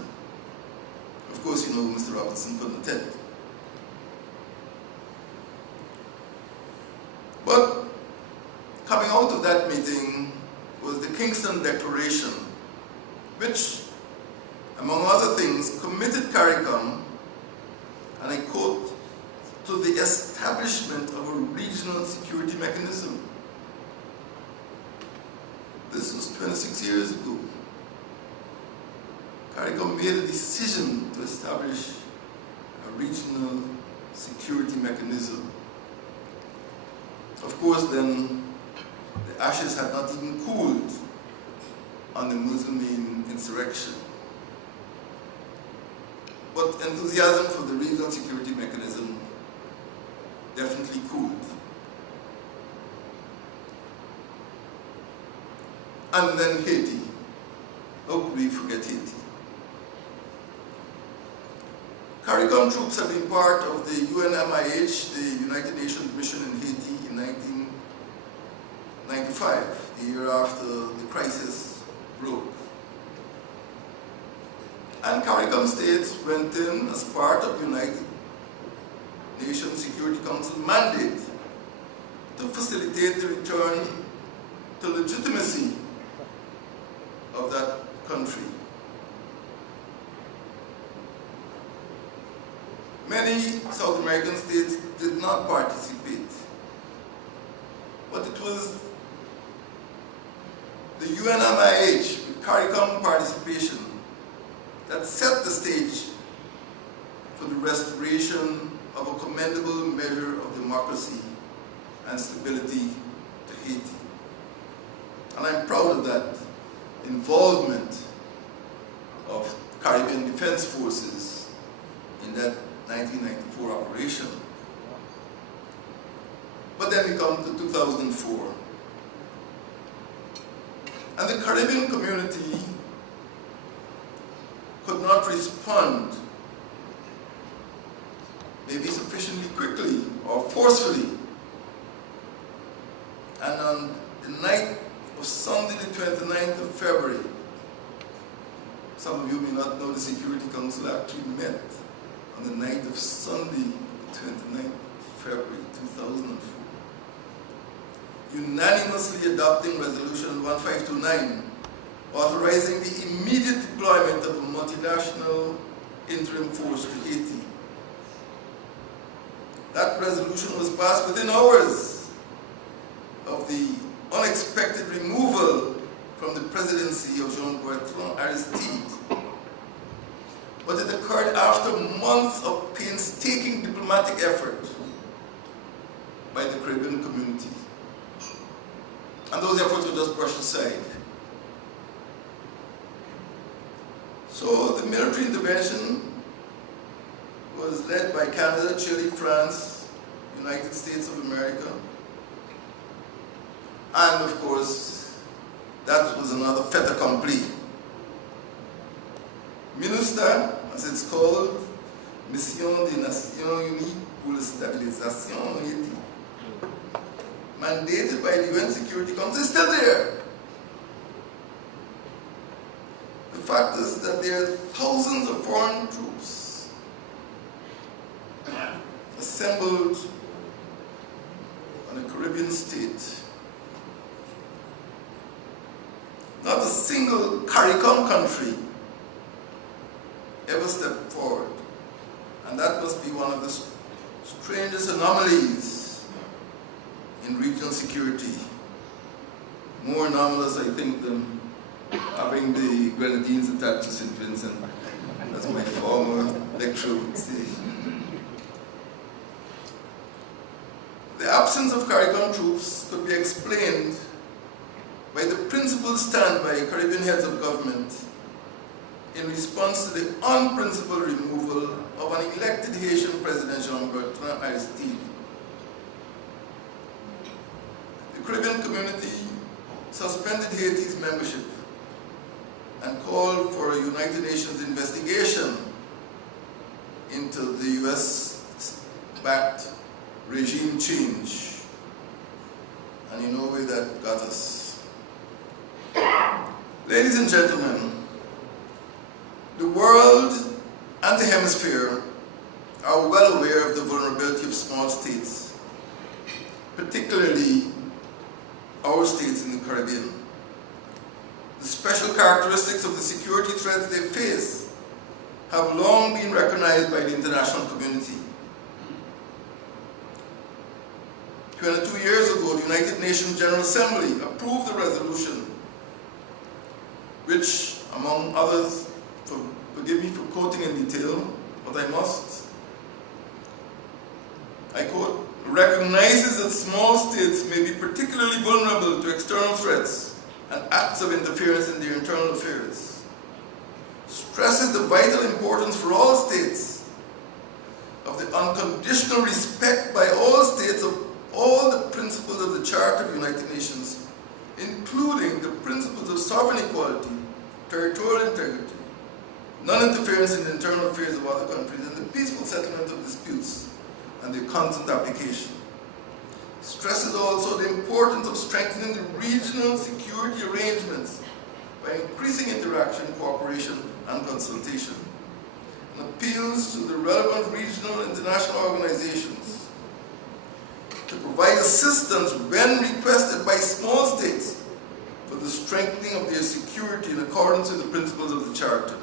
Of course, you know, Mr. Robertson couldn't attend. But coming out of that meeting was the Kingston Declaration, which, among other things, committed CARICOM, and I quote, to the establishment of a regional security mechanism. This was 26 years ago. CARICOM made a decision to establish a regional security mechanism. Of course, then, the ashes had not even cooled on the Muslim insurrection. But enthusiasm for the regional security mechanism definitely cooled. And then Haiti. How could we forget Haiti? CARICOM troops have been part of the UNMIH, the United Nations mission in Haiti, in 1995, the year after the crisis broke. And CARICOM states went in as part of the United Nations Security Council mandate to facilitate the return to legitimacy of that country. Many South American states did not participate, but it was the UNMIH with CARICOM participation that set the stage for the restoration of a commendable measure of democracy and stability to Haiti. And I'm proud of that involvement of Caribbean Defense Forces in that 1994 operation. But then we come to 2004. And the Caribbean community could not respond maybe sufficiently quickly or forcefully. And on the night of Sunday the 29th of February, some of you may not know, the Security Council actually met on the night of Sunday the 29th of February 2004, unanimously adopting Resolution 1529, authorizing the immediate deployment of a multinational interim force to Haiti. That resolution was passed within hours of the unexpected removal from the presidency of Jean-Bertrand Aristide. But it occurred after months of painstaking diplomatic effort by the Caribbean community. And those efforts were just brushed aside. So the military intervention was led by Canada, Chile, France, United States of America. And of course, that was another fait accompli. MINUSTA, as it's called, Mission des Nations Unies pour la Stabilisation en Haiti, mandated by the UN Security Council, is still there. The fact is that there are thousands of foreign troops assembled on a Caribbean state. Not a single CARICOM country ever stepped forward. And that must be one of the strangest anomalies in regional security, more anomalous, I think, than having the Grenadines attached to St. Vincent, as my former lecturer would say. The absence of CARICOM troops could be explained by the principled stand by Caribbean heads of government in response to the unprincipled removal of an elected Haitian president, Jean-Bertrand Aristide. The Caribbean community suspended Haiti's membership and called for a United Nations investigation into the US-backed regime change. And you know where that got us. Ladies and gentlemen, the world and the hemisphere are well aware of the vulnerability of small states, particularly our states in the Caribbean. The special characteristics of the security threats they face have long been recognized by the international community. 22 years ago, the United Nations General Assembly approved a resolution which, among others, forgive me for quoting in detail, but I must, I quote, recognizes that small states may be particularly vulnerable to external threats and acts of interference in their internal affairs, stresses the vital importance for all states of the unconditional respect by all states of all the principles of the Charter of the United Nations, including the principles of sovereign equality, territorial integrity, non-interference in the internal affairs of other countries, and the peaceful settlement of disputes and their constant application. Stresses also the importance of strengthening the regional security arrangements by increasing interaction, cooperation, and consultation, and appeals to the relevant regional and international organizations to provide assistance when requested by small states for the strengthening of their security in accordance with the principles of the Charter.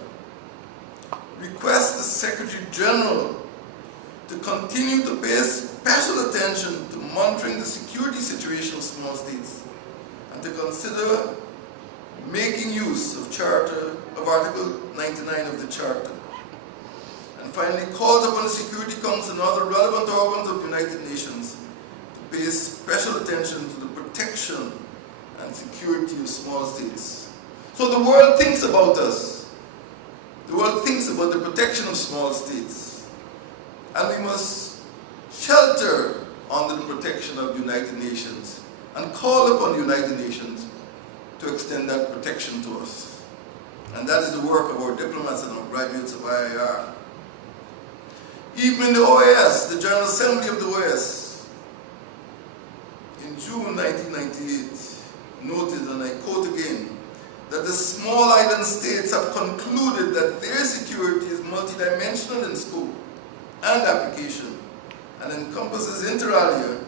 Request the Secretary General to continue to pay special attention to monitoring the security situation of small states and to consider making use of Article 99 of the Charter. And finally, calls upon the Security Council and other relevant organs of the United Nations to pay special attention to the protection and security of small states. So the world thinks about us. The world thinks about the protection of small states. And we must shelter under the protection of the United Nations and call upon the United Nations to extend that protection to us. And that is the work of our diplomats and our graduates of IIR. Even in the OAS, the General Assembly of the OAS, in June 1998, noted, and I quote again, that the small island states have concluded that their security is multidimensional in scope and application and encompasses inter alia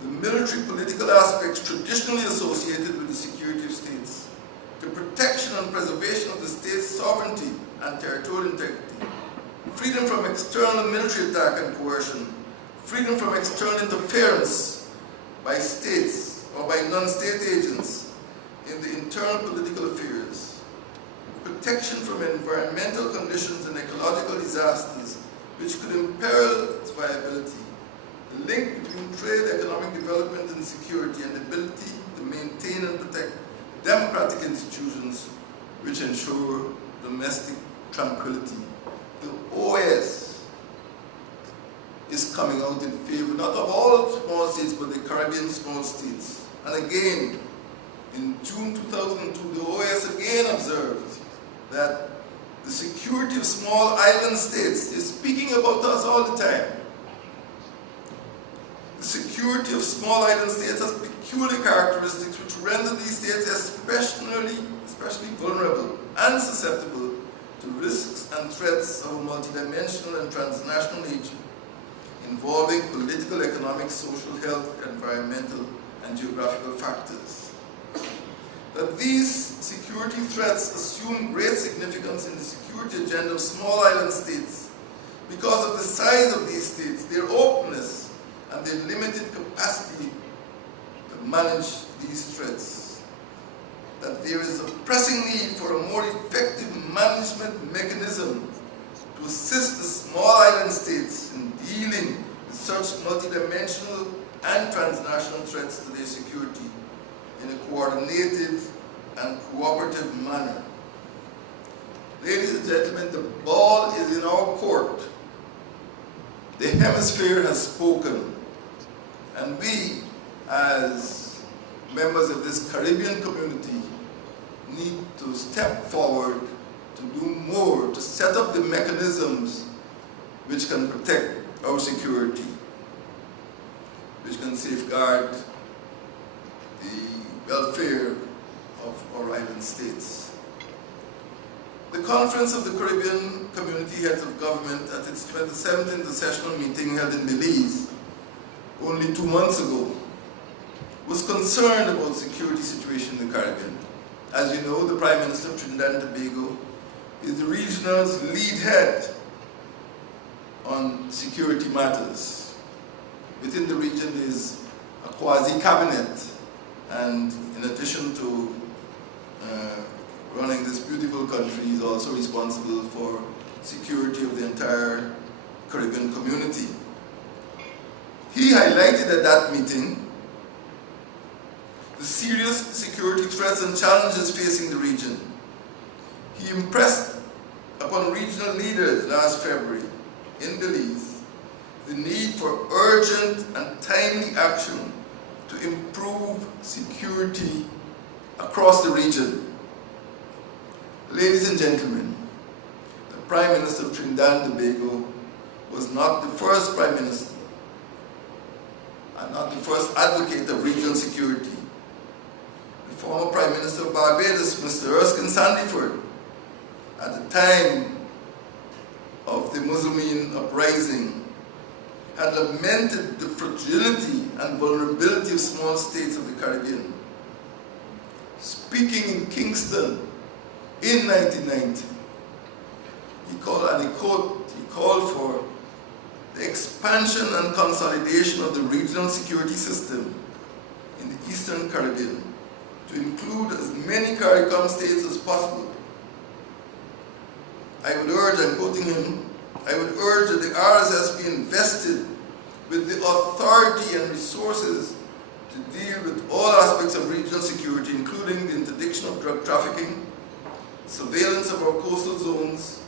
the military political aspects traditionally associated with the security of states, the protection and preservation of the state's sovereignty and territorial integrity, freedom from external military attack and coercion, freedom from external interference by states or by non-state agents in the internal political affairs, protection from environmental conditions and ecological disasters which could imperil its viability, the link between trade, economic development, and security, and the ability to maintain and protect democratic institutions which ensure domestic tranquility. The OAS is coming out in favor not of all small states, but the Caribbean small states. And again, in June 2002, the OAS again observed that the security of small island states is speaking about us all the time. The security of small island states has peculiar characteristics which render these states especially vulnerable and susceptible to risks and threats of a multidimensional and transnational nature, involving political, economic, social, health, environmental, and geographical factors. That these security threats assume great significance in the security agenda of small island states because of the size of these states, their openness, and their limited capacity to manage these threats, that there is a pressing need for a more effective management mechanism to assist the small island states in dealing with such multidimensional and transnational threats to their security in a coordinated and cooperative manner. Ladies and gentlemen, the ball is in our court. The hemisphere has spoken, and we, as members of this Caribbean community, need to step forward to do more, to set up the mechanisms which can protect our security, which can safeguard the welfare of our island states. The Conference of the Caribbean Community Heads of Government at its 27th intersessional meeting held in Belize only 2 months ago was concerned about the security situation in the Caribbean. As you know, the Prime Minister of Trinidad and Tobago is the regional's lead head on security matters. Within the region is a quasi-cabinet, and in addition to running this beautiful country, is also responsible for security of the entire Caribbean community. He highlighted at that meeting the serious security threats and challenges facing the region. He impressed upon regional leaders last February in Belize the need for urgent and timely action to improve security across the region. Ladies and gentlemen, the Prime Minister of Trinidad and Tobago was not the first Prime Minister and not the first advocate of regional security. The former Prime Minister of Barbados, Mr. Erskine Sandiford, at the time of the Muslimin uprising, had lamented the fragility and vulnerability of small states of the Caribbean. Speaking in Kingston in 1990, he called, and I quote, he called for the expansion and consolidation of the regional security system in the Eastern Caribbean to include as many CARICOM states as possible. I would urge, I'm quoting him, I would urge that the RSS be invested with the authority and resources to deal with all aspects of regional security, including the interdiction of drug trafficking, surveillance of our coastal zones,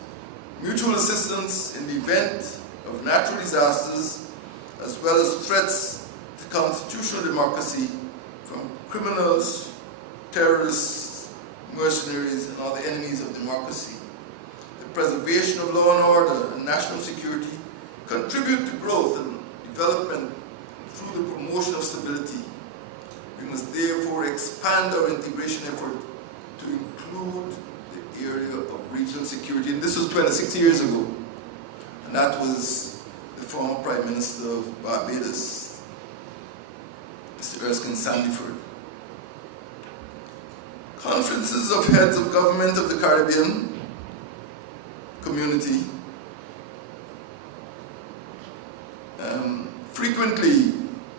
mutual assistance in the event of natural disasters, as well as threats to constitutional democracy from criminals, terrorists, mercenaries, and other enemies of democracy. The preservation of law and order and national security contribute to growth and development through the promotion of stability. We must therefore expand our integration effort to include the area of regional security. And this was 26 years ago. And that was the former Prime Minister of Barbados, Mr. Erskine Sandiford. Conferences of heads of government of the Caribbean community frequently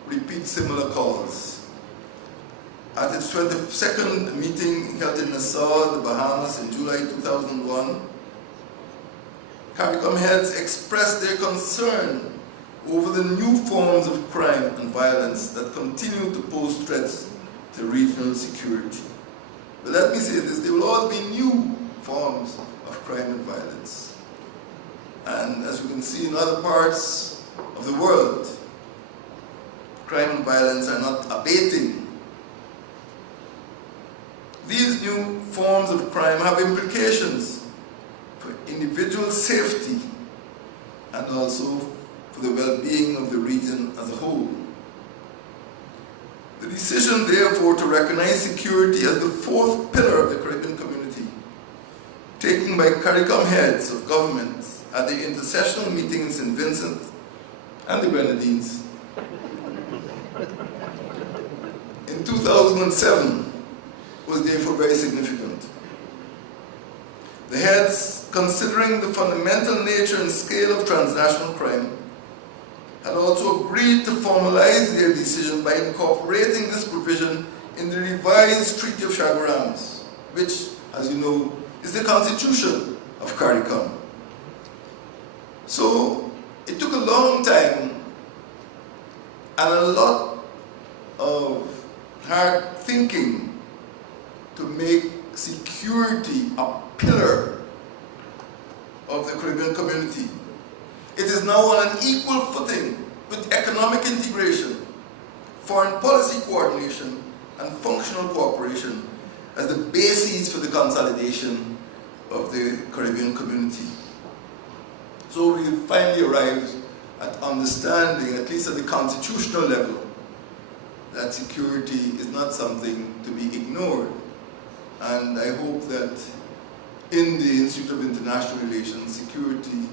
repeat similar calls. At its 22nd meeting held in Nassau, the Bahamas in July 2001, CARICOM heads expressed their concern over the new forms of crime and violence that continue to pose threats to regional security. But let me say this, there will always be new forms of crime and violence. And as you can see in other parts of the world, crime and violence are not abating. These new forms of crime have implications for individual safety and also for the well-being of the region as a whole. The decision, therefore, to recognize security as the fourth pillar of the Caribbean community, taken by CARICOM heads of governments at the intersessional meeting in St. Vincent and the Grenadines in 2007, was therefore very significant. The heads, considering the fundamental nature and scale of transnational crime, had also agreed to formalize their decision by incorporating this provision in the revised Treaty of Chaguaramas, which, as you know, is the constitution of CARICOM. So it took a long time and a lot of hard thinking to make security a pillar of the Caribbean community. It is now on an equal footing with economic integration, foreign policy coordination, and functional cooperation as the bases for the consolidation of the Caribbean community. So we finally arrived at understanding, at least at the constitutional level, that security is not something to be ignored. And I hope that in the Institute of International Relations, security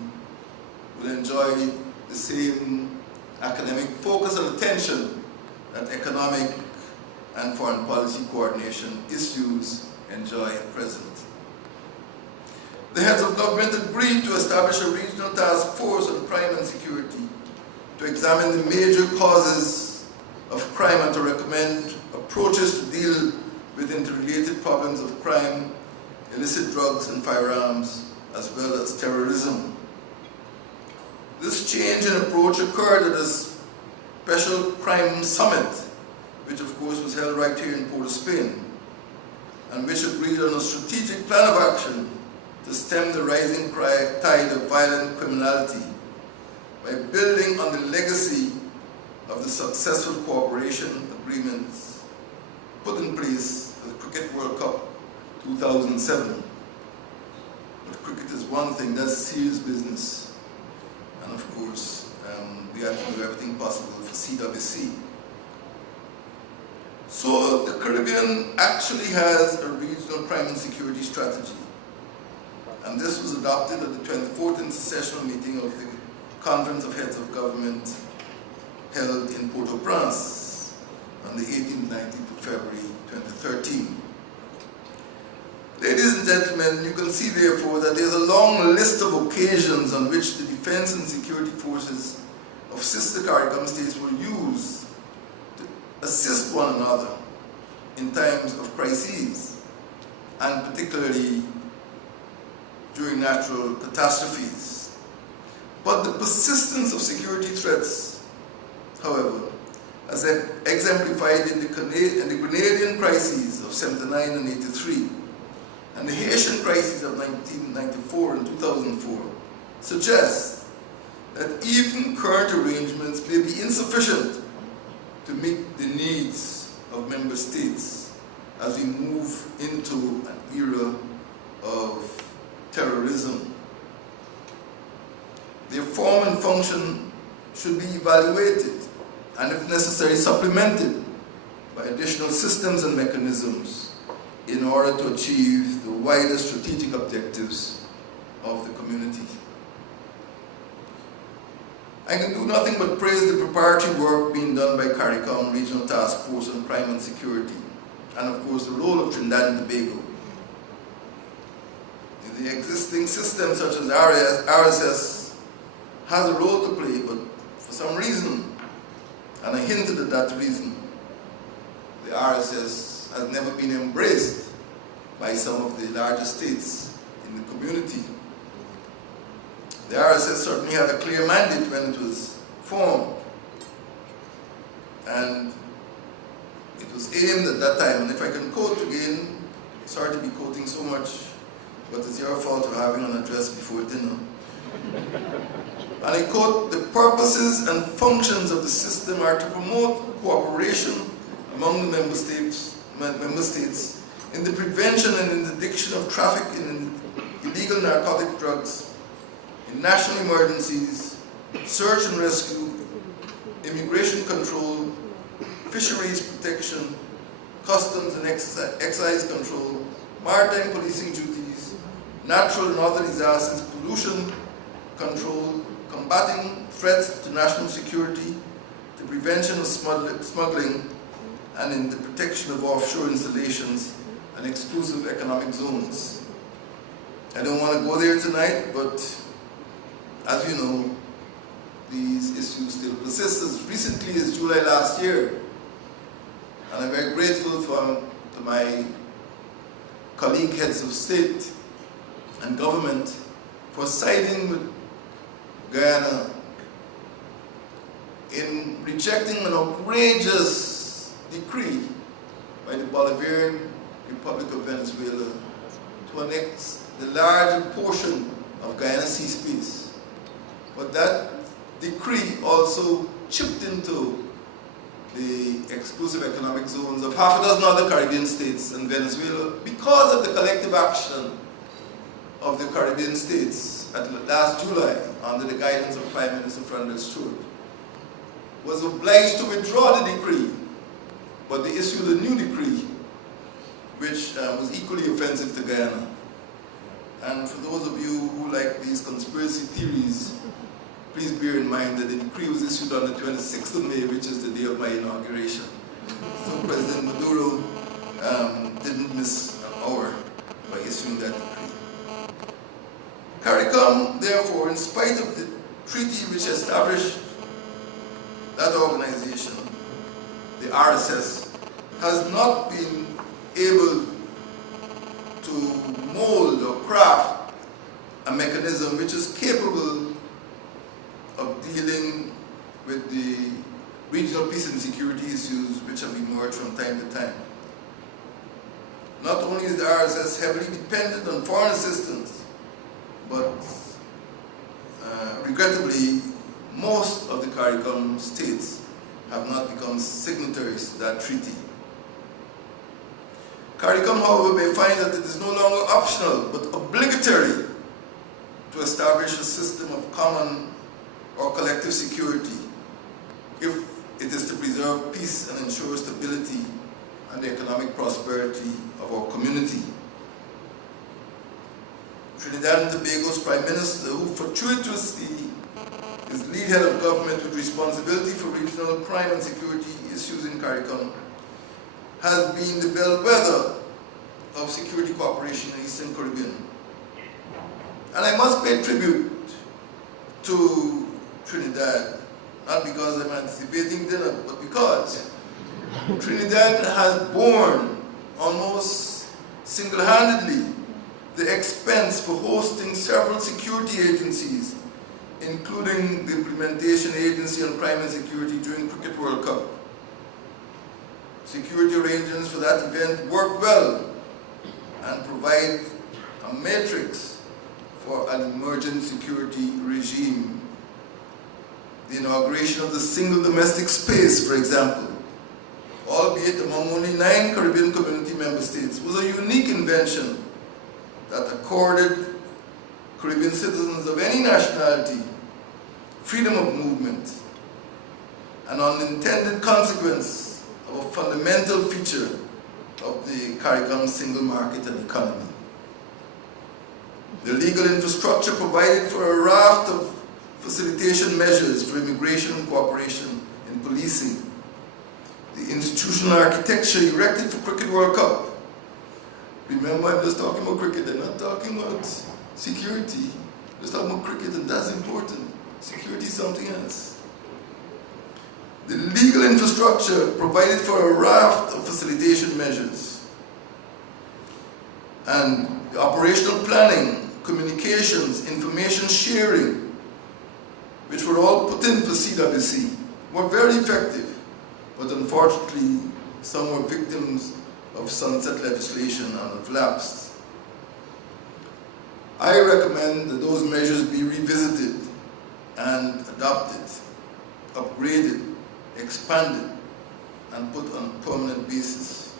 will enjoy the same academic focus and attention that economic and foreign policy coordination issues enjoy at present. The heads of government agreed to establish a regional task force on crime and security to examine the major causes of crime and to recommend approaches to deal with interrelated problems of crime, illicit drugs and firearms, as well as terrorism. This change in approach occurred at a special crime summit, which of course was held right here in Port of Spain, and which agreed on a strategic plan of action to stem the rising tide of violent criminality by building on the legacy of the successful cooperation agreements put in place for the Cricket World Cup 2007. But cricket is one thing, that's serious business. And of course, we have to do everything possible for CWC. So the Caribbean actually has a regional crime and security strategy. And this was adopted at the 24th intersessional meeting of the Conference of Heads of Government held in Port-au-Prince on the 18th, 19th of February 2013. Ladies and gentlemen, you can see therefore that there's a long list of occasions on which the defense and security forces of sister CARICOM states will use to assist one another in times of crises, and particularly during natural catastrophes. But the persistence of security threats, however, as exemplified in the Grenadian crises of 79 and 83, and the Haitian crises of 1994 and 2004, suggests that even current arrangements may be insufficient to meet the needs of member states as we move into an era of terrorism. Their form and function should be evaluated and, if necessary, supplemented by additional systems and mechanisms in order to achieve the wider strategic objectives of the community. I can do nothing but praise the preparatory work being done by CARICOM Regional Task Force on Crime and Security, and of course the role of Trinidad and Tobago. The existing systems such as RSS has a role to play, but for some reason, and I hinted at that reason, the RSS has never been embraced by some of the larger states in the community. The RSS certainly had a clear mandate when it was formed, and it was aimed at that time, and if I can quote again, sorry to be quoting so much, but it's your fault for having an address before dinner. And I quote, "The purposes and functions of the system are to promote cooperation among the member states in the prevention and interdiction of traffic in illegal narcotic drugs, in national emergencies, search and rescue, immigration control, fisheries protection, customs and excise control, maritime policing duties, natural and other disasters, pollution control, combating threats to national security, the prevention of smuggling, and in the protection of offshore installations and exclusive economic zones." I don't want to go there tonight, but as you know, these issues still persist as recently as July last year. And I'm very grateful to my colleague heads of state and government for siding with Guyana in rejecting an outrageous decree by the Bolivarian Republic of Venezuela to annex the larger portion of Guyana sea space. But that decree also chipped into the exclusive economic zones of half a dozen other Caribbean states and Venezuela because of the collective action of the Caribbean states at last July under the guidance of Prime Minister Francis Stewart, was obliged to withdraw the decree, but they issued a new decree which was equally offensive to Guyana. And for those of you who like these conspiracy theories, please bear in mind that the decree was issued on the 26th of May, which is the day of my inauguration. So President Maduro didn't miss an hour by issuing that decree. CARICOM, therefore, in spite of the treaty which established that organization, the RSS, has not been able to mold or craft a mechanism which is capable of dealing with the regional peace and security issues which have emerged from time to time. Not only is the RSS heavily dependent on foreign assistance, but regrettably, most of the CARICOM states have not become signatories to that treaty. CARICOM, however, may find that it is no longer optional, but obligatory to establish a system of common or collective security if it is to preserve peace and ensure stability and the economic prosperity of our community. Trinidad and Tobago's Prime Minister, who fortuitously is lead head of government with responsibility for regional crime and security issues in CARICOM, has been the bellwether of security cooperation in the Eastern Caribbean. And I must pay tribute to Trinidad, not because I'm anticipating dinner, but because Trinidad has borne almost single-handedly the expense for hosting several security agencies, including the Implementation Agency on Crime and Security during Cricket World Cup. Security arrangements for that event work well and provide a matrix for an emergent security regime. The inauguration of the single domestic space, for example, albeit among only 9 Caribbean community member states, was a unique invention that accorded Caribbean citizens of any nationality freedom of movement, an unintended consequence of a fundamental feature of the CARICOM single market and economy. The legal infrastructure provided for a raft of facilitation measures for immigration and cooperation in policing. The institutional architecture erected for Cricket World Cup. Remember, I'm just talking about cricket, I'm not talking about security. I'm just talking about cricket, and that's important. Security is something else. The legal infrastructure provided for a raft of facilitation measures. And the operational planning, communications, information sharing, which were all put in for CWC, were very effective. But unfortunately, some were victims of sunset legislation and have lapsed. I recommend that those measures be revisited and adopted, upgraded, expanded, and put on a permanent basis.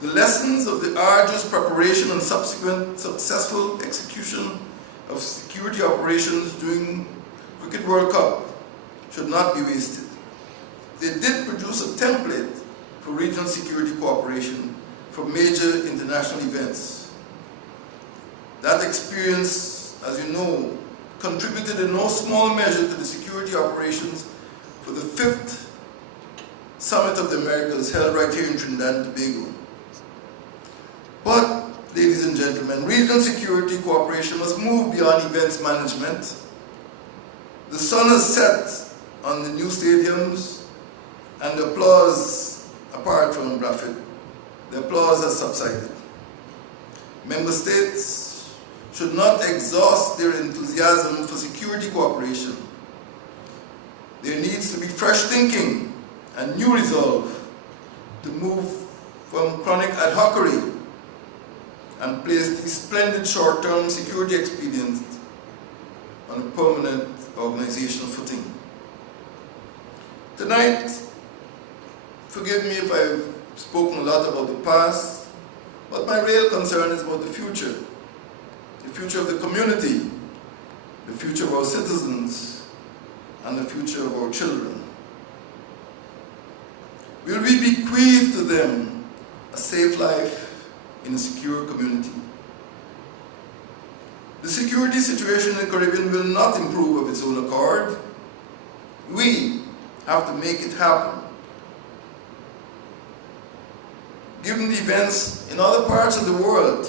The lessons of the arduous preparation and subsequent successful execution of security operations during Cricket World Cup should not be wasted. They did produce a template for regional security cooperation for major international events. That experience, as you know, contributed in no small measure to the security operations for the 5th Summit of the Americas held right here in Trinidad and Tobago. But, ladies and gentlemen, regional security cooperation must move beyond events management The sun has set on the new stadiums, and the applause, apart from graphic, the applause has subsided. Member states should not exhaust their enthusiasm for security cooperation. There needs to be fresh thinking and new resolve to move from chronic ad hocery and place these splendid short-term security expedients on a permanent organizational footing. Tonight, forgive me if I've spoken a lot about the past, but my real concern is about the future of the community, the future of our citizens, and the future of our children. Will we bequeath to them a safe life in a secure community? The security situation in the Caribbean will not improve of its own accord. We have to make it happen. Given the events in other parts of the world,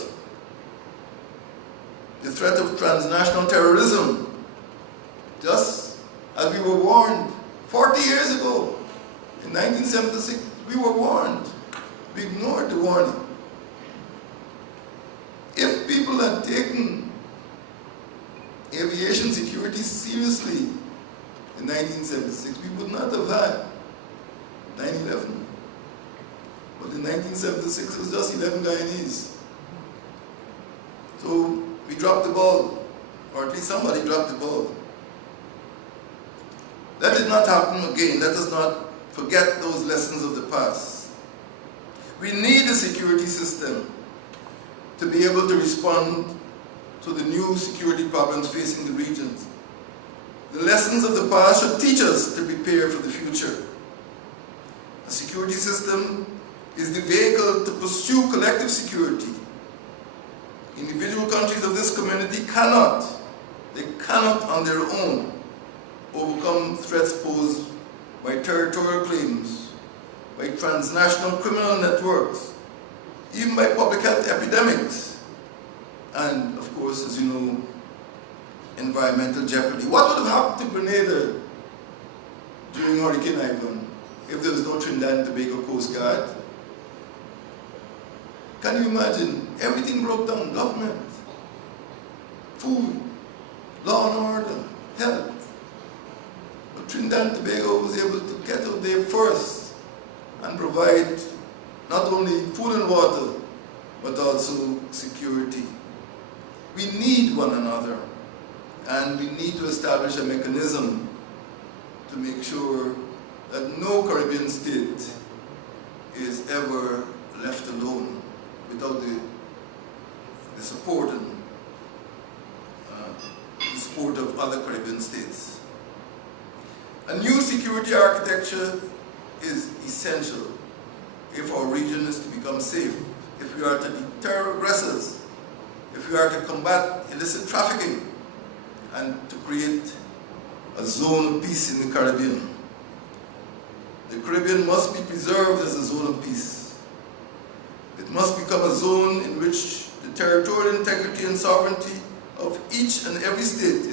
the threat of transnational terrorism, just as we were warned 40 years ago, in 1976, we were warned. We ignored the warning. If people had taken aviation security seriously in 1976, we would not have had 9/11. But in 1976, it was just 11 Guyanese. So we dropped the ball, or at least somebody dropped the ball. Let it not happen again. Let us not forget those lessons of the past. We need a security system to be able to respond to the new security problems facing the regions. The lessons of the past should teach us to prepare for the future. A security system is the vehicle to pursue collective security. Individual countries of this community cannot on their own overcome threats posed by territorial claims, by transnational criminal networks, even by public health epidemics, and of course, as you know, environmental jeopardy. What would have happened to Grenada during Hurricane Ivan if there was no Trinidad and Tobago Coast Guard? Can you imagine? Everything broke down. Government, food, law and order, health. But Trinidad and Tobago was able to get out there first and provide not only food and water, but also security. We need one another, and we need to establish a mechanism to make sure that no Caribbean state is ever left alone without the support and the support of other Caribbean states. A new security architecture is essential if our region is to become safe, if we are to deter aggressors, if we are to combat illicit trafficking, and to create a zone of peace in the Caribbean. The Caribbean must be preserved as a zone of peace. It must become a zone in which the territorial integrity and sovereignty of each and every state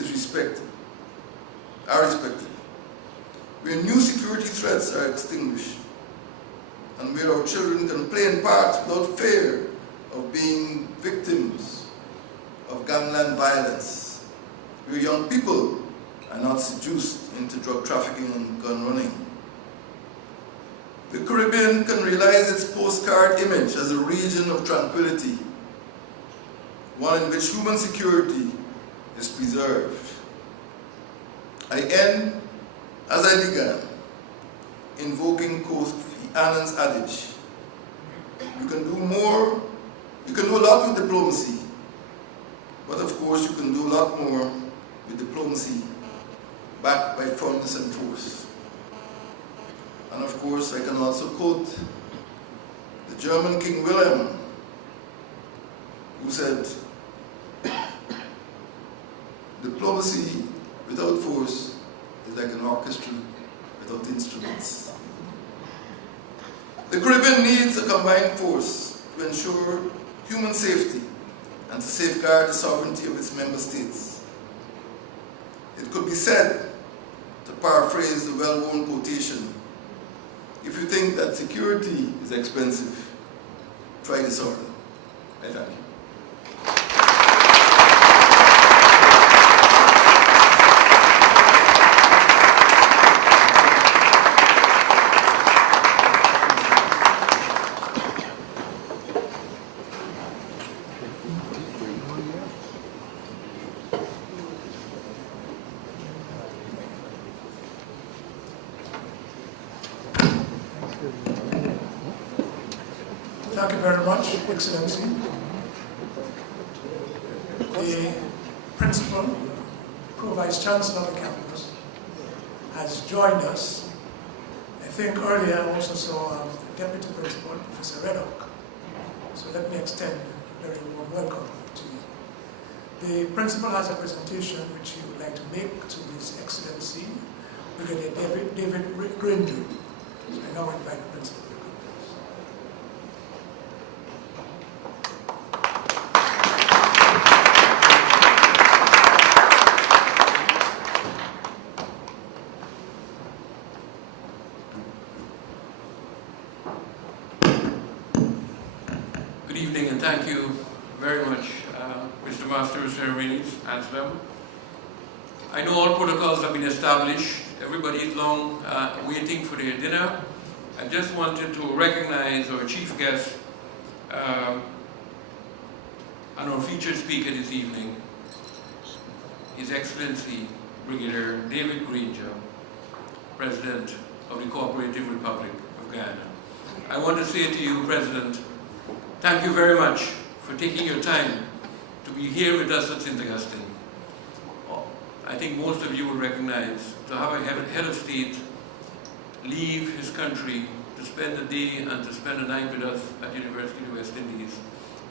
are respected, where new security threats are extinguished, and where our children can play in parks without fear of being victims of gangland violence, where young people are not seduced into drug trafficking and gun running. The Caribbean can realize its postcard image as a region of tranquility, one in which human security is preserved. I end, as I began, invoking Kofi Annan's adage, you can do more, you can do a lot with diplomacy, but of course you can do a lot more with diplomacy backed by firmness and force. And of course, I can also quote the German King Wilhelm, who said, diplomacy without force is like an orchestra without instruments. The Caribbean needs a combined force to ensure human safety and to safeguard the sovereignty of its member states. It could be said to paraphrase the well-known quotation, if you think that security is expensive, try disorder. I thank you. Thank you very much, Excellency. The Principal, Pro-Vice Chancellor of the campus, has joined us. I think earlier I also saw the Deputy Principal, Professor Reddock. So let me extend a very warm welcome to you. The Principal has a presentation which he would like to make to His Excellency, Brigadier David Granger. So I now invite the Principal. Good evening and thank you very much, Mr. Master of Ceremonies, Anselm. I know all protocols have been established. Everybody is long waiting for their dinner. I just wanted to recognize our chief guest and our featured speaker this evening, His Excellency Brigadier David Granger, President of the Cooperative Republic of Guyana. I want to say to you, President, thank you very much for taking your time to be here with us at St. Augustine. I think most of you will recognize to have a head of state leave his country to spend a day and to spend a night with us at the University of the West Indies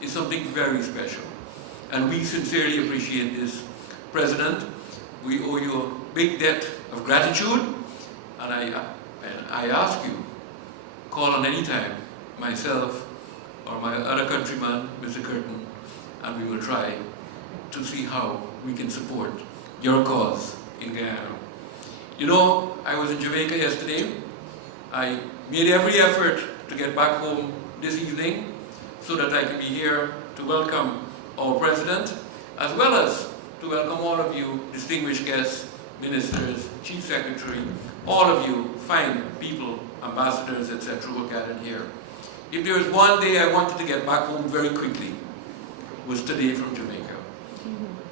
is something very special. And we sincerely appreciate this. President, we owe you a big debt of gratitude, and I ask you, call on any time, myself, or my other countryman, Mr. Curtin, and we will try to see how we can support your cause in Guyana. You know, I was in Jamaica yesterday. I made every effort to get back home this evening so that I can be here to welcome our President, as well as to welcome all of you, distinguished guests, ministers, Chief Secretary, all of you, fine people, ambassadors, etc., who are gathered here. If there was one day I wanted to get back home very quickly, was today from Jamaica.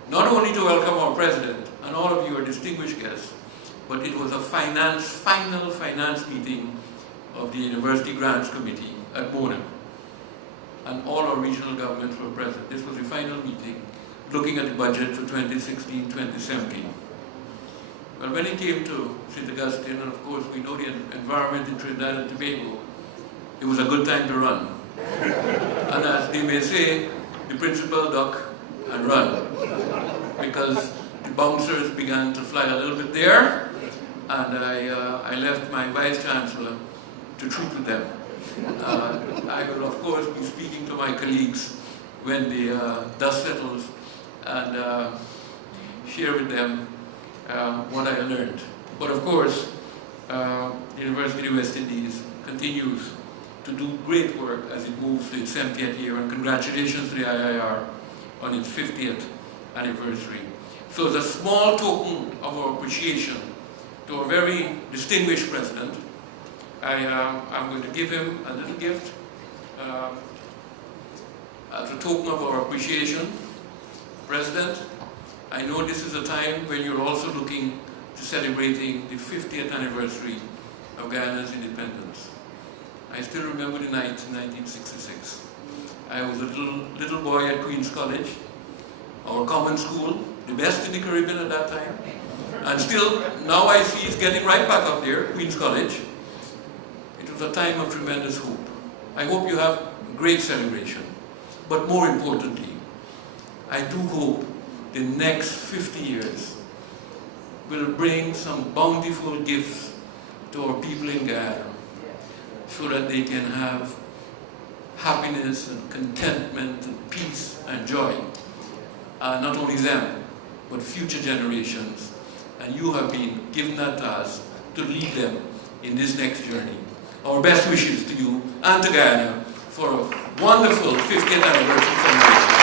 Not only to welcome our President and all of you are distinguished guests, but it was a final finance meeting of the University Grants Committee at Mona. And all our regional governments were present. This was the final meeting, looking at the budget for 2016-2017. Well, when it came to St. Augustine, and of course we know the environment in Trinidad and Tobago, it was a good time to run. And as they may say, the principal duck and run, because the bouncers began to fly a little bit there, and I left my Vice Chancellor to treat with them. I will of course be speaking to my colleagues when the dust settles and share with them what I learned. But of course, the University of the West Indies continues to do great work as it moves to its 70th year, and congratulations to the IIR on its 50th anniversary. So as a small token of our appreciation to our very distinguished President, I'm going to give him a little gift as a token of our appreciation. President, I know this is a time when you're also looking to celebrating the 50th anniversary of Guyana's independence. I still remember the night in 1966. I was a little boy at Queen's College, our common school, the best in the Caribbean at that time. And still, now I see it's getting right back up there, Queen's College. It was a time of tremendous hope. I hope you have great celebration. But more importantly, I do hope the next 50 years will bring some bountiful gifts to our people in Guyana, so that they can have happiness and contentment and peace and joy. Not only them, but future generations and you have been given that task to lead them in this next journey. Our best wishes to you and to Guyana for a wonderful 50th anniversary celebration.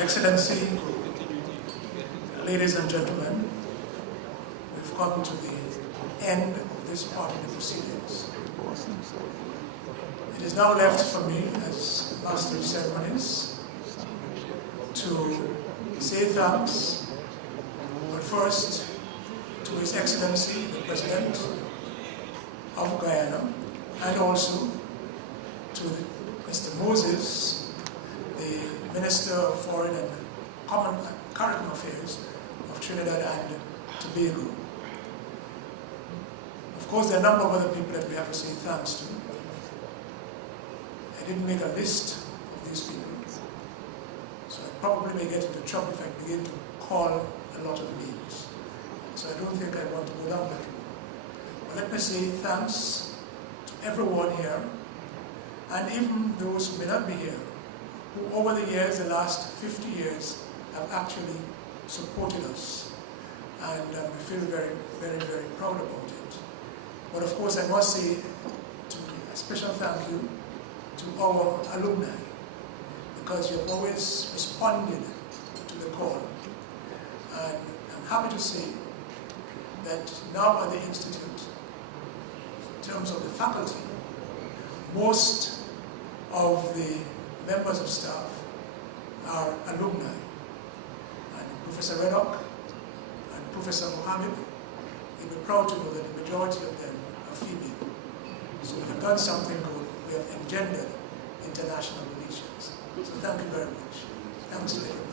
Excellency, ladies and gentlemen, we've gotten to the end of this part of the proceedings. It is now left for me, as Master of Ceremonies, to say thanks, but first to His Excellency, the President of Guyana, and also to Mr. Moses, the Minister of Foreign and Caribbean Affairs of Trinidad and Tobago. Of course, there are a number of other people that we have to say thanks to. I didn't make a list of these people, so I probably may get into trouble if I begin to call a lot of names. So I don't think I want to go down that road. But let me say thanks to everyone here, and even those who may not be here, who over the years, the last 50 years, have actually supported us. And we feel very, very, very proud about it. But of course, I must say a special thank you to our alumni, because you have always responded to the call. And I'm happy to say that now at the Institute, in terms of the faculty, most of the members of staff are alumni. And Professor Reddock and Professor Mohammed, you'll be proud to know that the majority of them are female. So we have done something good. We have engendered international relations. So thank you very much. Thanks to everybody.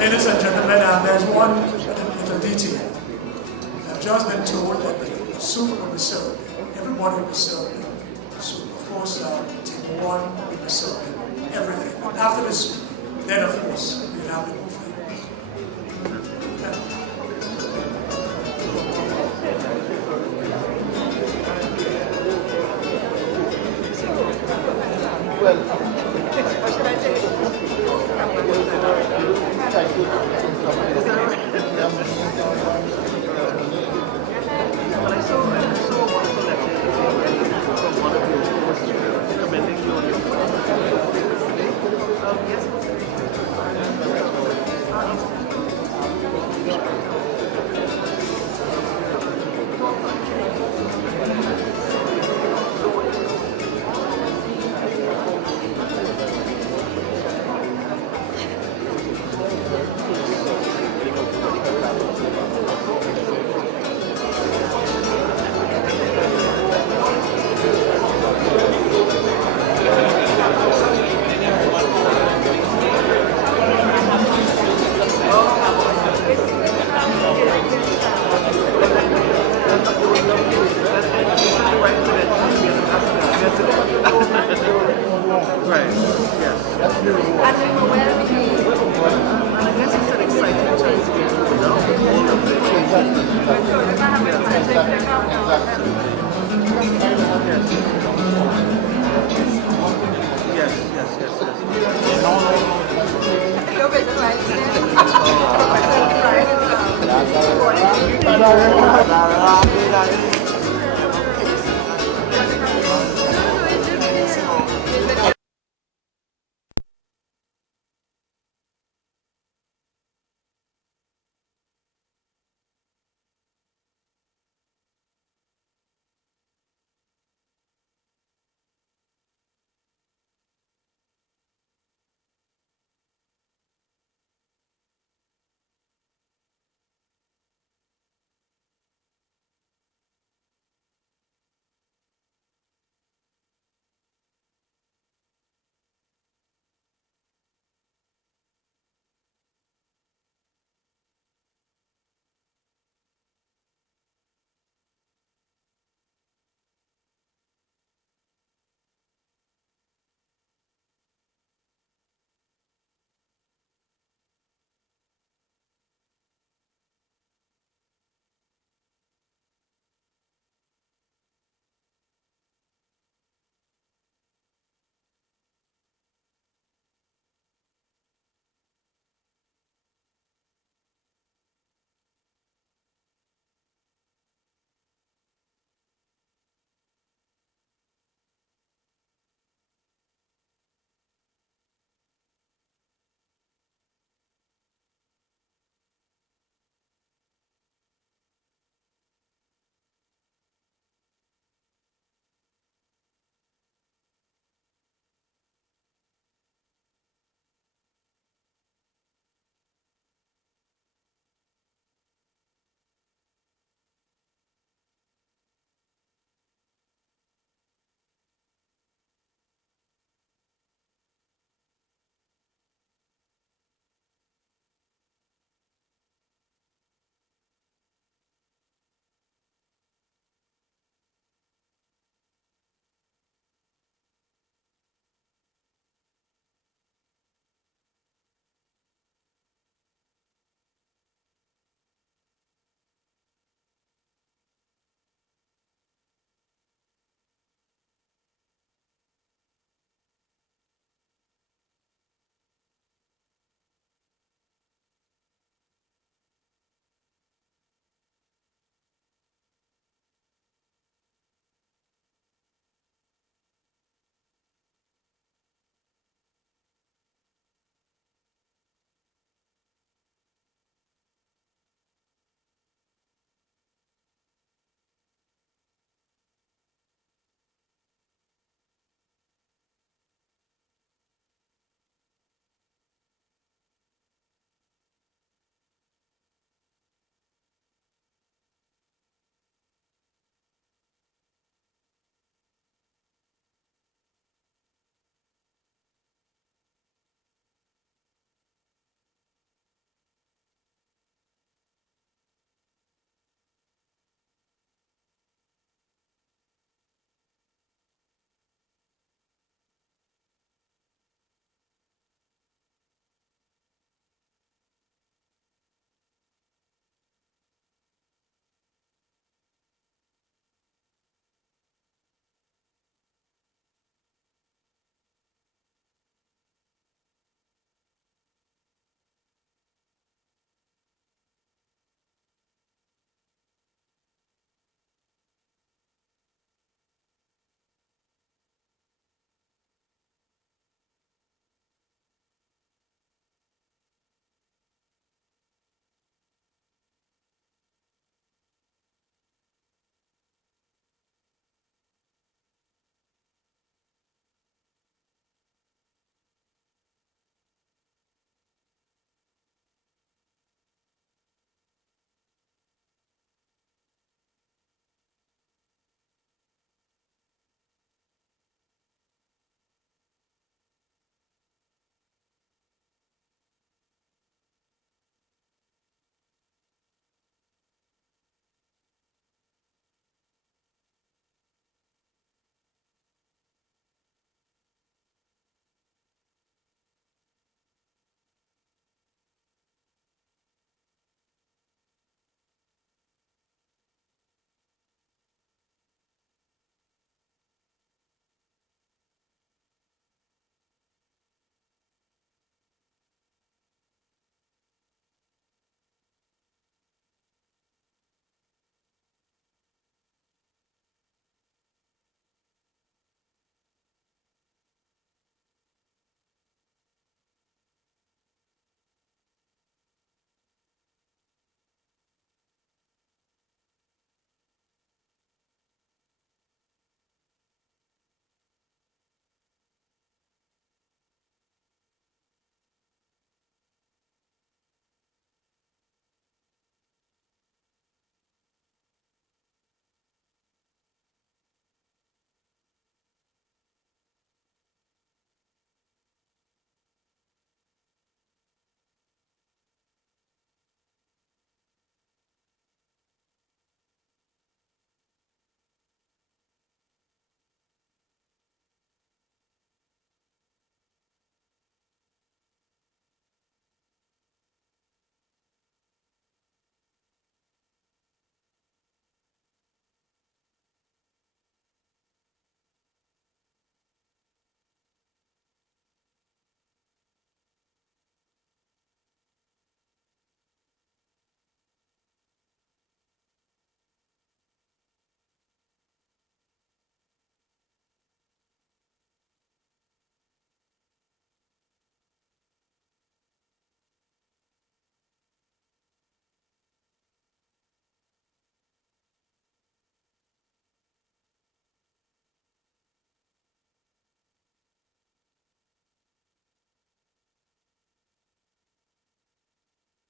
Ladies and gentlemen, there's one little detail. I've just been told that the soup will be served. Everybody will be served soup. Of course, table one will be served everything. But after the soup, then of course, we'll have the buffet. Yes.